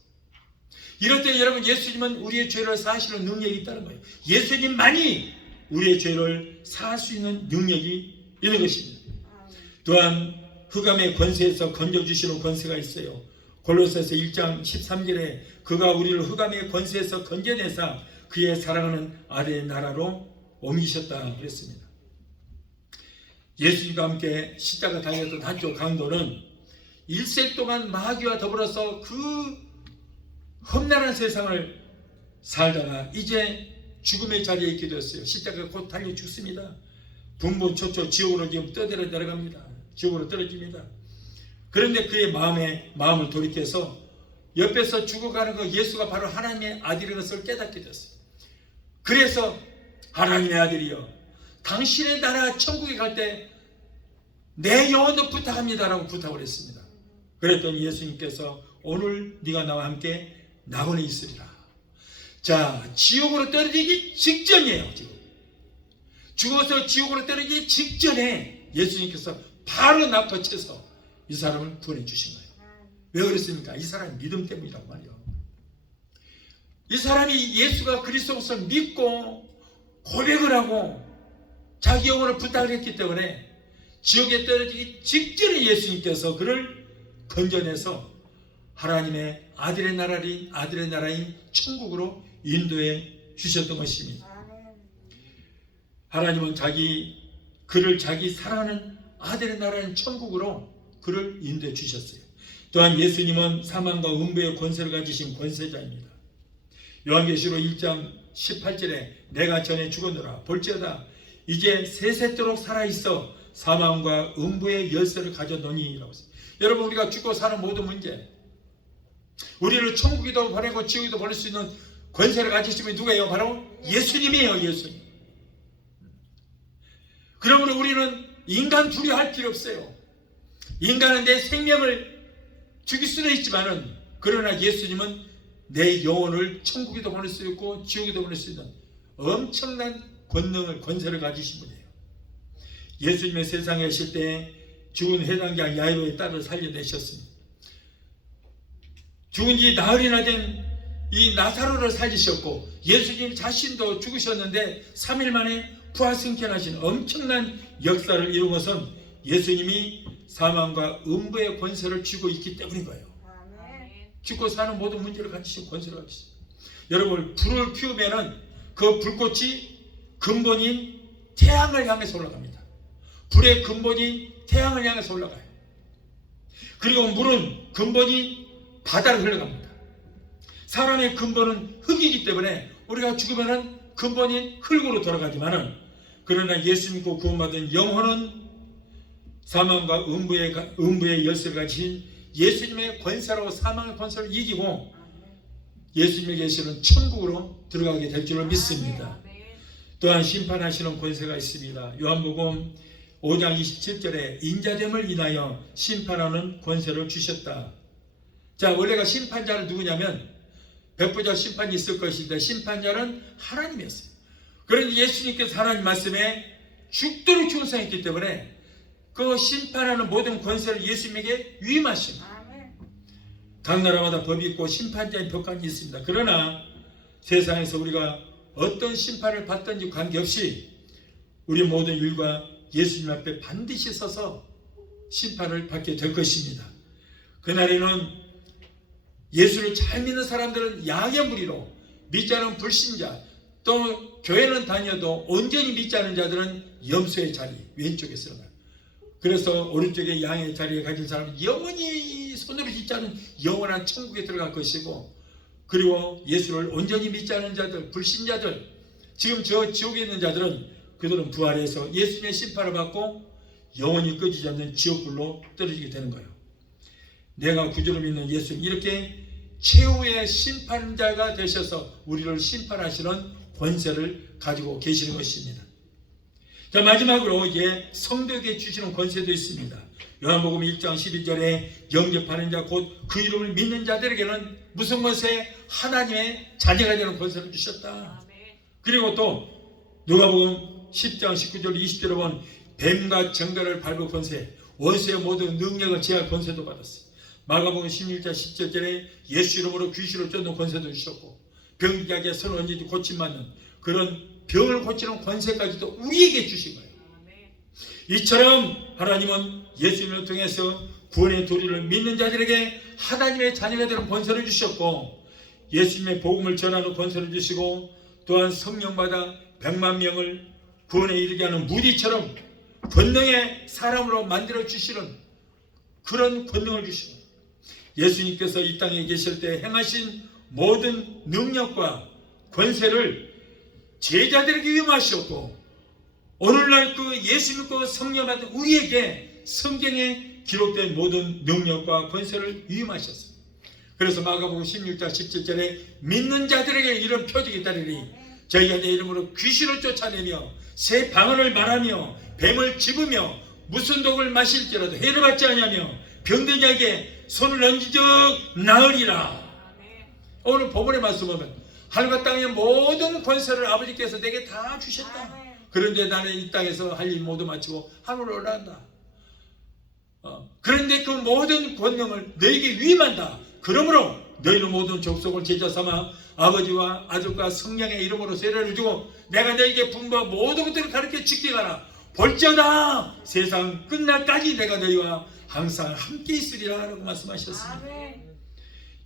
이럴 때 여러분, 예수님은 우리의 죄를 사하시는 능력이 있다는 거예요. 예수님만이 우리의 죄를 사할 수 있는 능력이 있는 것입니다. 또한 흑암의 권세에서 건져주시는 권세가 있어요. 골로새서 1장 13절에 그가 우리를 흑암의 권세에서 건져내사 그의 사랑하는 아들의 나라로 옮기셨다 그랬습니다. 예수님과 함께 십자가 달렸던 한쪽 강도는 일생 동안 마귀와 더불어서 그 험난한 세상을 살다가 이제 죽음의 자리에 있게 되었어요. 십자가 곧 달려 죽습니다. 분분초초 지옥으로 지금 떠내려 내려갑니다. 지옥으로 떨어집니다. 그런데 그의 마음을 돌이켜서 옆에서 죽어가는 그 예수가 바로 하나님의 아들인 것을 깨닫게 됐어요. 그래서 하나님의 아들이여, 당신의 나라 천국에 갈 때 내 영혼도 부탁합니다라고 부탁을 했습니다. 그랬더니 예수님께서 오늘 네가 나와 함께 낙원에 있으리라. 자, 지옥으로 떨어지기 직전이에요. 지금 죽어서 지옥으로 떨어지기 직전에 예수님께서 바로 납포쳐서 이 사람을 구원해 주신 거예요. 왜 그랬습니까? 이 사람의 믿음 때문이라고 말이요. 이 사람이 예수가 그리스도로서 믿고 고백을 하고 자기 영혼을 부탁을 했기 때문에 지옥에 떨어지기 직전에 예수님께서 그를 건져내서 하나님의 아들의 나라인 천국으로 인도해 주셨던 것입니다. 하나님은 그를 자기 사랑하는 아들의 나라인 천국으로 그를 인도해 주셨어요. 또한 예수님은 사망과 음부의 권세를 가지신 권세자입니다. 요한계시록 1장 18절에 내가 전에 죽었노라 볼지어다 이제 세세토록 살아있어 사망과 음부의 열쇠를 가져노니 라고 했어요. 여러분, 우리가 죽고 사는 모든 문제, 우리를 천국에도 보내고 지옥에도 보낼 수 있는 권세를 가지신 분이 누구예요? 바로 예수님이에요. 예수님. 그러므로 우리는 인간 두려워할 필요 없어요. 인간은 내 생명을 죽일 수는 있지만은, 그러나 예수님은 내 영혼을 천국에도 보낼 수 있고 지옥에도 보낼 수 있는 엄청난 권세를 가지신 분이에요. 예수님의 세상에 계실 때 죽은 회당장 야이로의 딸을 살려내셨습니다. 죽은 지 나흘이나 된 이 나사로를 살리셨고, 예수님 자신도 죽으셨는데 3일 만에 부활승천하신 엄청난 역사를 이룬 것은 예수님이 사망과 음부의 권세를 쥐고 있기 때문인 거예요. 죽고 사는 모든 문제를 가지신 권세를 가지신. 여러분, 불을 피우면은 그 불꽃이 근본인 태양을 향해서 올라갑니다. 불의 근본이 태양을 향해서 올라가요. 그리고 물은 근본이 바다로 흘러갑니다. 사람의 근본은 흙이기 때문에 우리가 죽으면은 근본인 흙으로 돌아가지만은, 그러나 예수 믿고 구원받은 영혼은 사망과 음부의 열쇠를 가진 예수님의 권세로 사망의 권세를 이기고 예수님이 계시는 천국으로 들어가게 될 줄을 믿습니다. 또한 심판하시는 권세가 있습니다. 요한복음 5장 27절에 인자됨을 인하여 심판하는 권세를 주셨다. 자, 원래가 심판자는 누구냐면 백부자 심판이 있을 것인데 심판자는 하나님이었어요. 그런데 예수님께서 하나님 말씀에 죽도록 충성했기 때문에 그 심판하는 모든 권세를 예수님에게 위임하십니다. 각 나라마다 법이 있고 심판자인 법관이 있습니다. 그러나 세상에서 우리가 어떤 심판을 받든지 관계없이 우리 모든 일과 예수님 앞에 반드시 서서 심판을 받게 될 것입니다. 그날에는 예수를 잘 믿는 사람들은 양의 무리로, 믿지 않은 불신자, 또 교회는 다녀도 온전히 믿지 않은 자들은 염소의 자리 왼쪽에 들어가요. 그래서 오른쪽에 양의 자리에 가진 사람은 영원히 손으로 짓지 않은 영원한 천국에 들어갈 것이고, 그리고 예수를 온전히 믿지 않은 자들, 불신자들, 지금 저 지옥에 있는 자들은 그들은 부활해서 예수님의 심판을 받고 영원히 꺼지지 않는 지옥불로 떨어지게 되는 거예요. 내가 구주로 믿는 예수님, 이렇게 최후의 심판자가 되셔서 우리를 심판하시는 권세를 가지고 계시는 것입니다. 자, 마지막으로 이제 성도에게 주시는 권세도 있습니다. 요한복음 1장 12절에 영접하는 자 곧 그 이름을 믿는 자들에게는 무슨 권세? 하나님의 자녀가 되는 권세를 주셨다. 그리고 또 누가복음 10장 19절 20절에 보면 뱀과 정갈을 밟을 권세, 원수의 모든 능력을 제할 권세도 받았어요. 마가복음 16장 17절에 예수 이름으로 귀신을 쫓는 권세도 주셨고 병자에게 손을 얹어도 고침받는 그런 병을 고치는 권세까지도 우리에게 주신 거예요. 이처럼 하나님은 예수님을 통해서 구원의 도리를 믿는 자들에게 하나님의 자녀가 되는 권세를 주셨고 예수님의 복음을 전하는 권세를 주시고 또한 성령받아 100만 명을 구원에 이르게 하는 무디처럼 권능의 사람으로 만들어 주시는 그런 권능을 주시고 예수님께서 이 땅에 계실 때 행하신 모든 능력과 권세를 제자들에게 위임하셨고 오늘날 그 예수 믿고 성령 받은 우리에게 성경에 기록된 모든 능력과 권세를 위임하셨습니다. 그래서 마가복음 16장 17절에 믿는 자들에게 이런 표적이 따르니 저희가 내 이름으로 귀신을 쫓아내며 새 방언을 말하며 뱀을 집으며 무슨 독을 마실지라도 해를 받지 아니하며 병든 자에게 손을 얹은즉 나으리라. 오늘 본문의 말씀을 보면 하늘과 땅의 모든 권세를 아버지께서 내게 다 주셨다. 그런데 나는 이 땅에서 할 일 모두 마치고 하늘로 올라간다. 그런데 그 모든 권능을 너에게 위임한다. 그러므로 너희는 모든 족속을 제자 삼아 아버지와 아들과 성령의 이름으로 세례를 주고 내가 너에게 분부한 모든 것들을 가르쳐 지키게 하라. 볼지어다 세상 끝날까지 내가 너희와 항상 함께 있으리라 라고 말씀하셨습니다.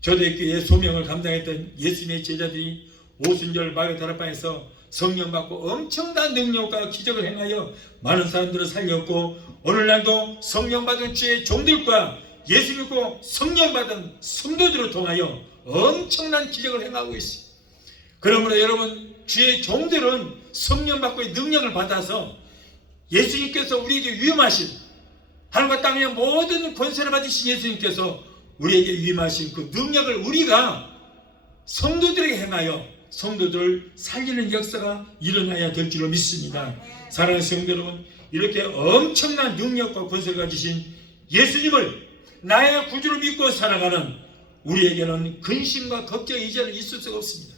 초대교회의 소명을 감당했던 예수님의 제자들이 오순절 마을 다락방에서 성령 받고 엄청난 능력과 기적을 행하여 많은 사람들을 살렸고 오늘날도 성령 받은 주의 종들과 예수 믿고 성령 받은 성도들을 통하여 엄청난 기적을 행하고 있습니다. 그러므로 여러분 주의 종들은 성령 받고 능력을 받아서 예수님께서 우리에게 위임하신 하늘과 땅의 모든 권세를 받으신 예수님께서 우리에게 위임하신 그 능력을 우리가 성도들에게 행하여 성도들을 살리는 역사가 일어나야 될 줄로 믿습니다. 사랑하는 성도 여러분, 이렇게 엄청난 능력과 권세를 가지신 예수님을 나의 구주로 믿고 살아가는 우리에게는 근심과 걱정 이제는 있을 수가 없습니다.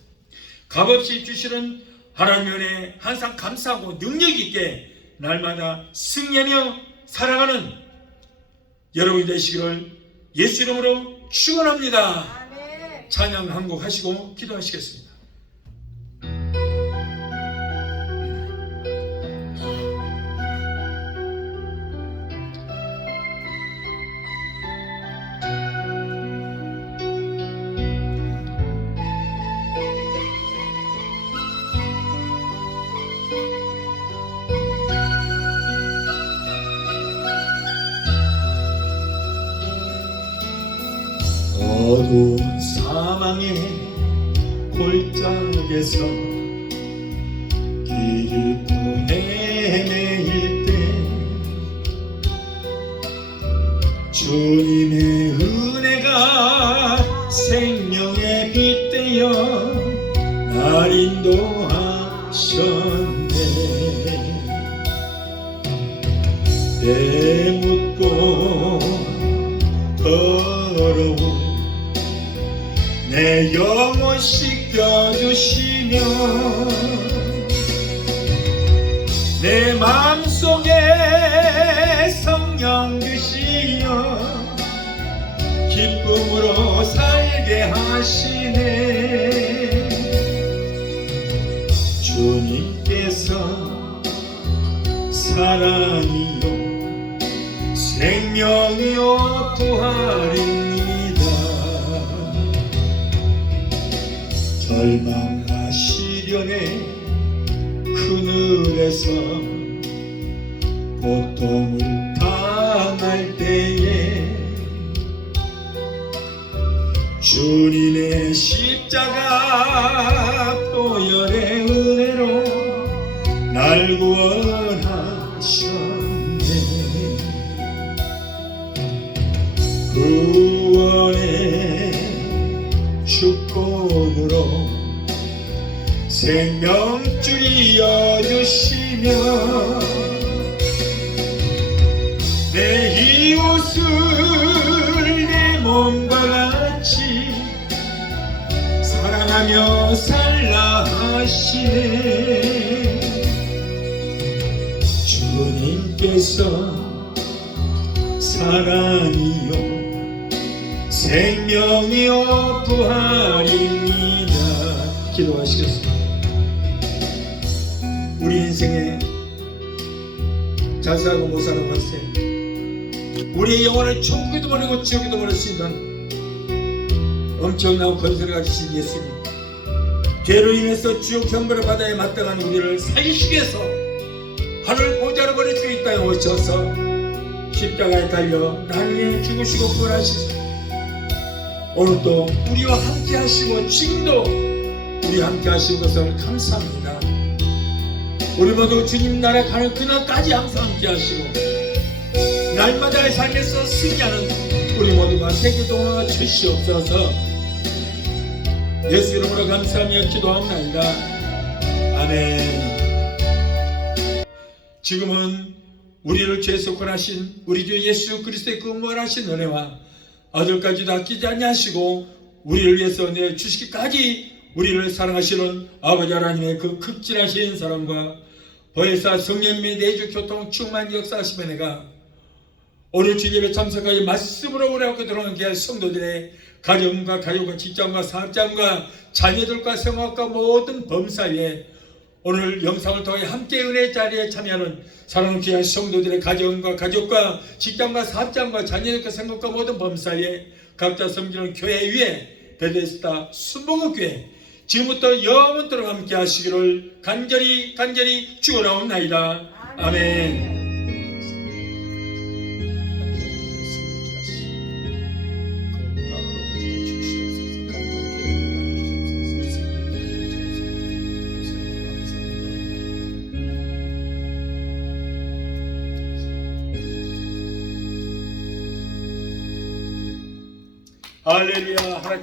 값없이 주시는 하나님 은혜에 항상 감사하고 능력 있게 날마다 승리하며 살아가는 여러분이 되시기를 예수 이름으로 축원합니다. 찬양 한 곡 하시고 기도하시겠습니다. 어두운 사망의 골짜기에서 길을 헤매일 때 주님의 은혜가 생명의 빛되어 날 인도하셨네. 때 묻고 더러운 내 영혼 씻겨주시며 내 마음속에 성령 주시어 기쁨으로 살게 하시네. 주님께서 사랑이요 생명이요 부활입니다. 절망하시려네 그늘에서 고통을 당할 때에 주님의 십자가 보혈의 은혜로 날 구원하셨네. 구원의 축복으로 생명줄 이어주시며 내 이웃을 내 몸과 같이 사랑하며 살라 하시네. 주님께서 사랑이요 생명이요 부활입니다. 기도하시겠습니다. 우리 인생에 자세하고 못사는 것에 우리의 영혼을 천국에도 보내고 지옥에도 보낼 수 있는 엄청난 권세를 가지신 예수님, 죄로 인해서 지옥 형벌의 바다에 마땅한 우리를 살리시기 위해서 하늘 보좌로 보내주고 이 땅에 오셔서 십자가에 달려 나를 위해 죽으시고 부활하시소. 오늘도 우리와 함께 하시고 지금도 우리 함께 하시는 것을 감사합니다. 우리 모두 주님 나라 가는 그날까지 항상 함께 하시고 날마다의 삶에서 승리하는 우리 모두가 되게 도와 주시옵소서. 예수 이름으로 감사하며 기도하옵나이다. 아멘. 지금은 우리를 죄에서 구원하신 우리 주 예수 그리스도의 그 무한하신 은혜와 아들까지도 아끼지 아니하시고 우리를 위해서 내주시기까지 우리를 사랑하시는 아버지 하나님의 그 극진하신 사랑과 보혜사 성령님의 내주 교통 충만 역사하심의 은혜가 오늘 주님의 참석하여 말씀으로 우리하고 들어간 귀한 성도들의 가정과 가족과 직장과 사업장과 자녀들과 생활과 모든 범사에 오늘 영상을 통해 함께 은혜의 자리에 참여하는 사랑하는 귀한 성도들의 가정과 가족과 직장과 사업장과 자녀들과 생각과 모든 범사에 각자 섬기는 교회 위에 베데스다 순복음교회 지금부터 영원토록 함께 하시기를 간절히 축원하옵나이다. 아멘. 할렐루야. 하나님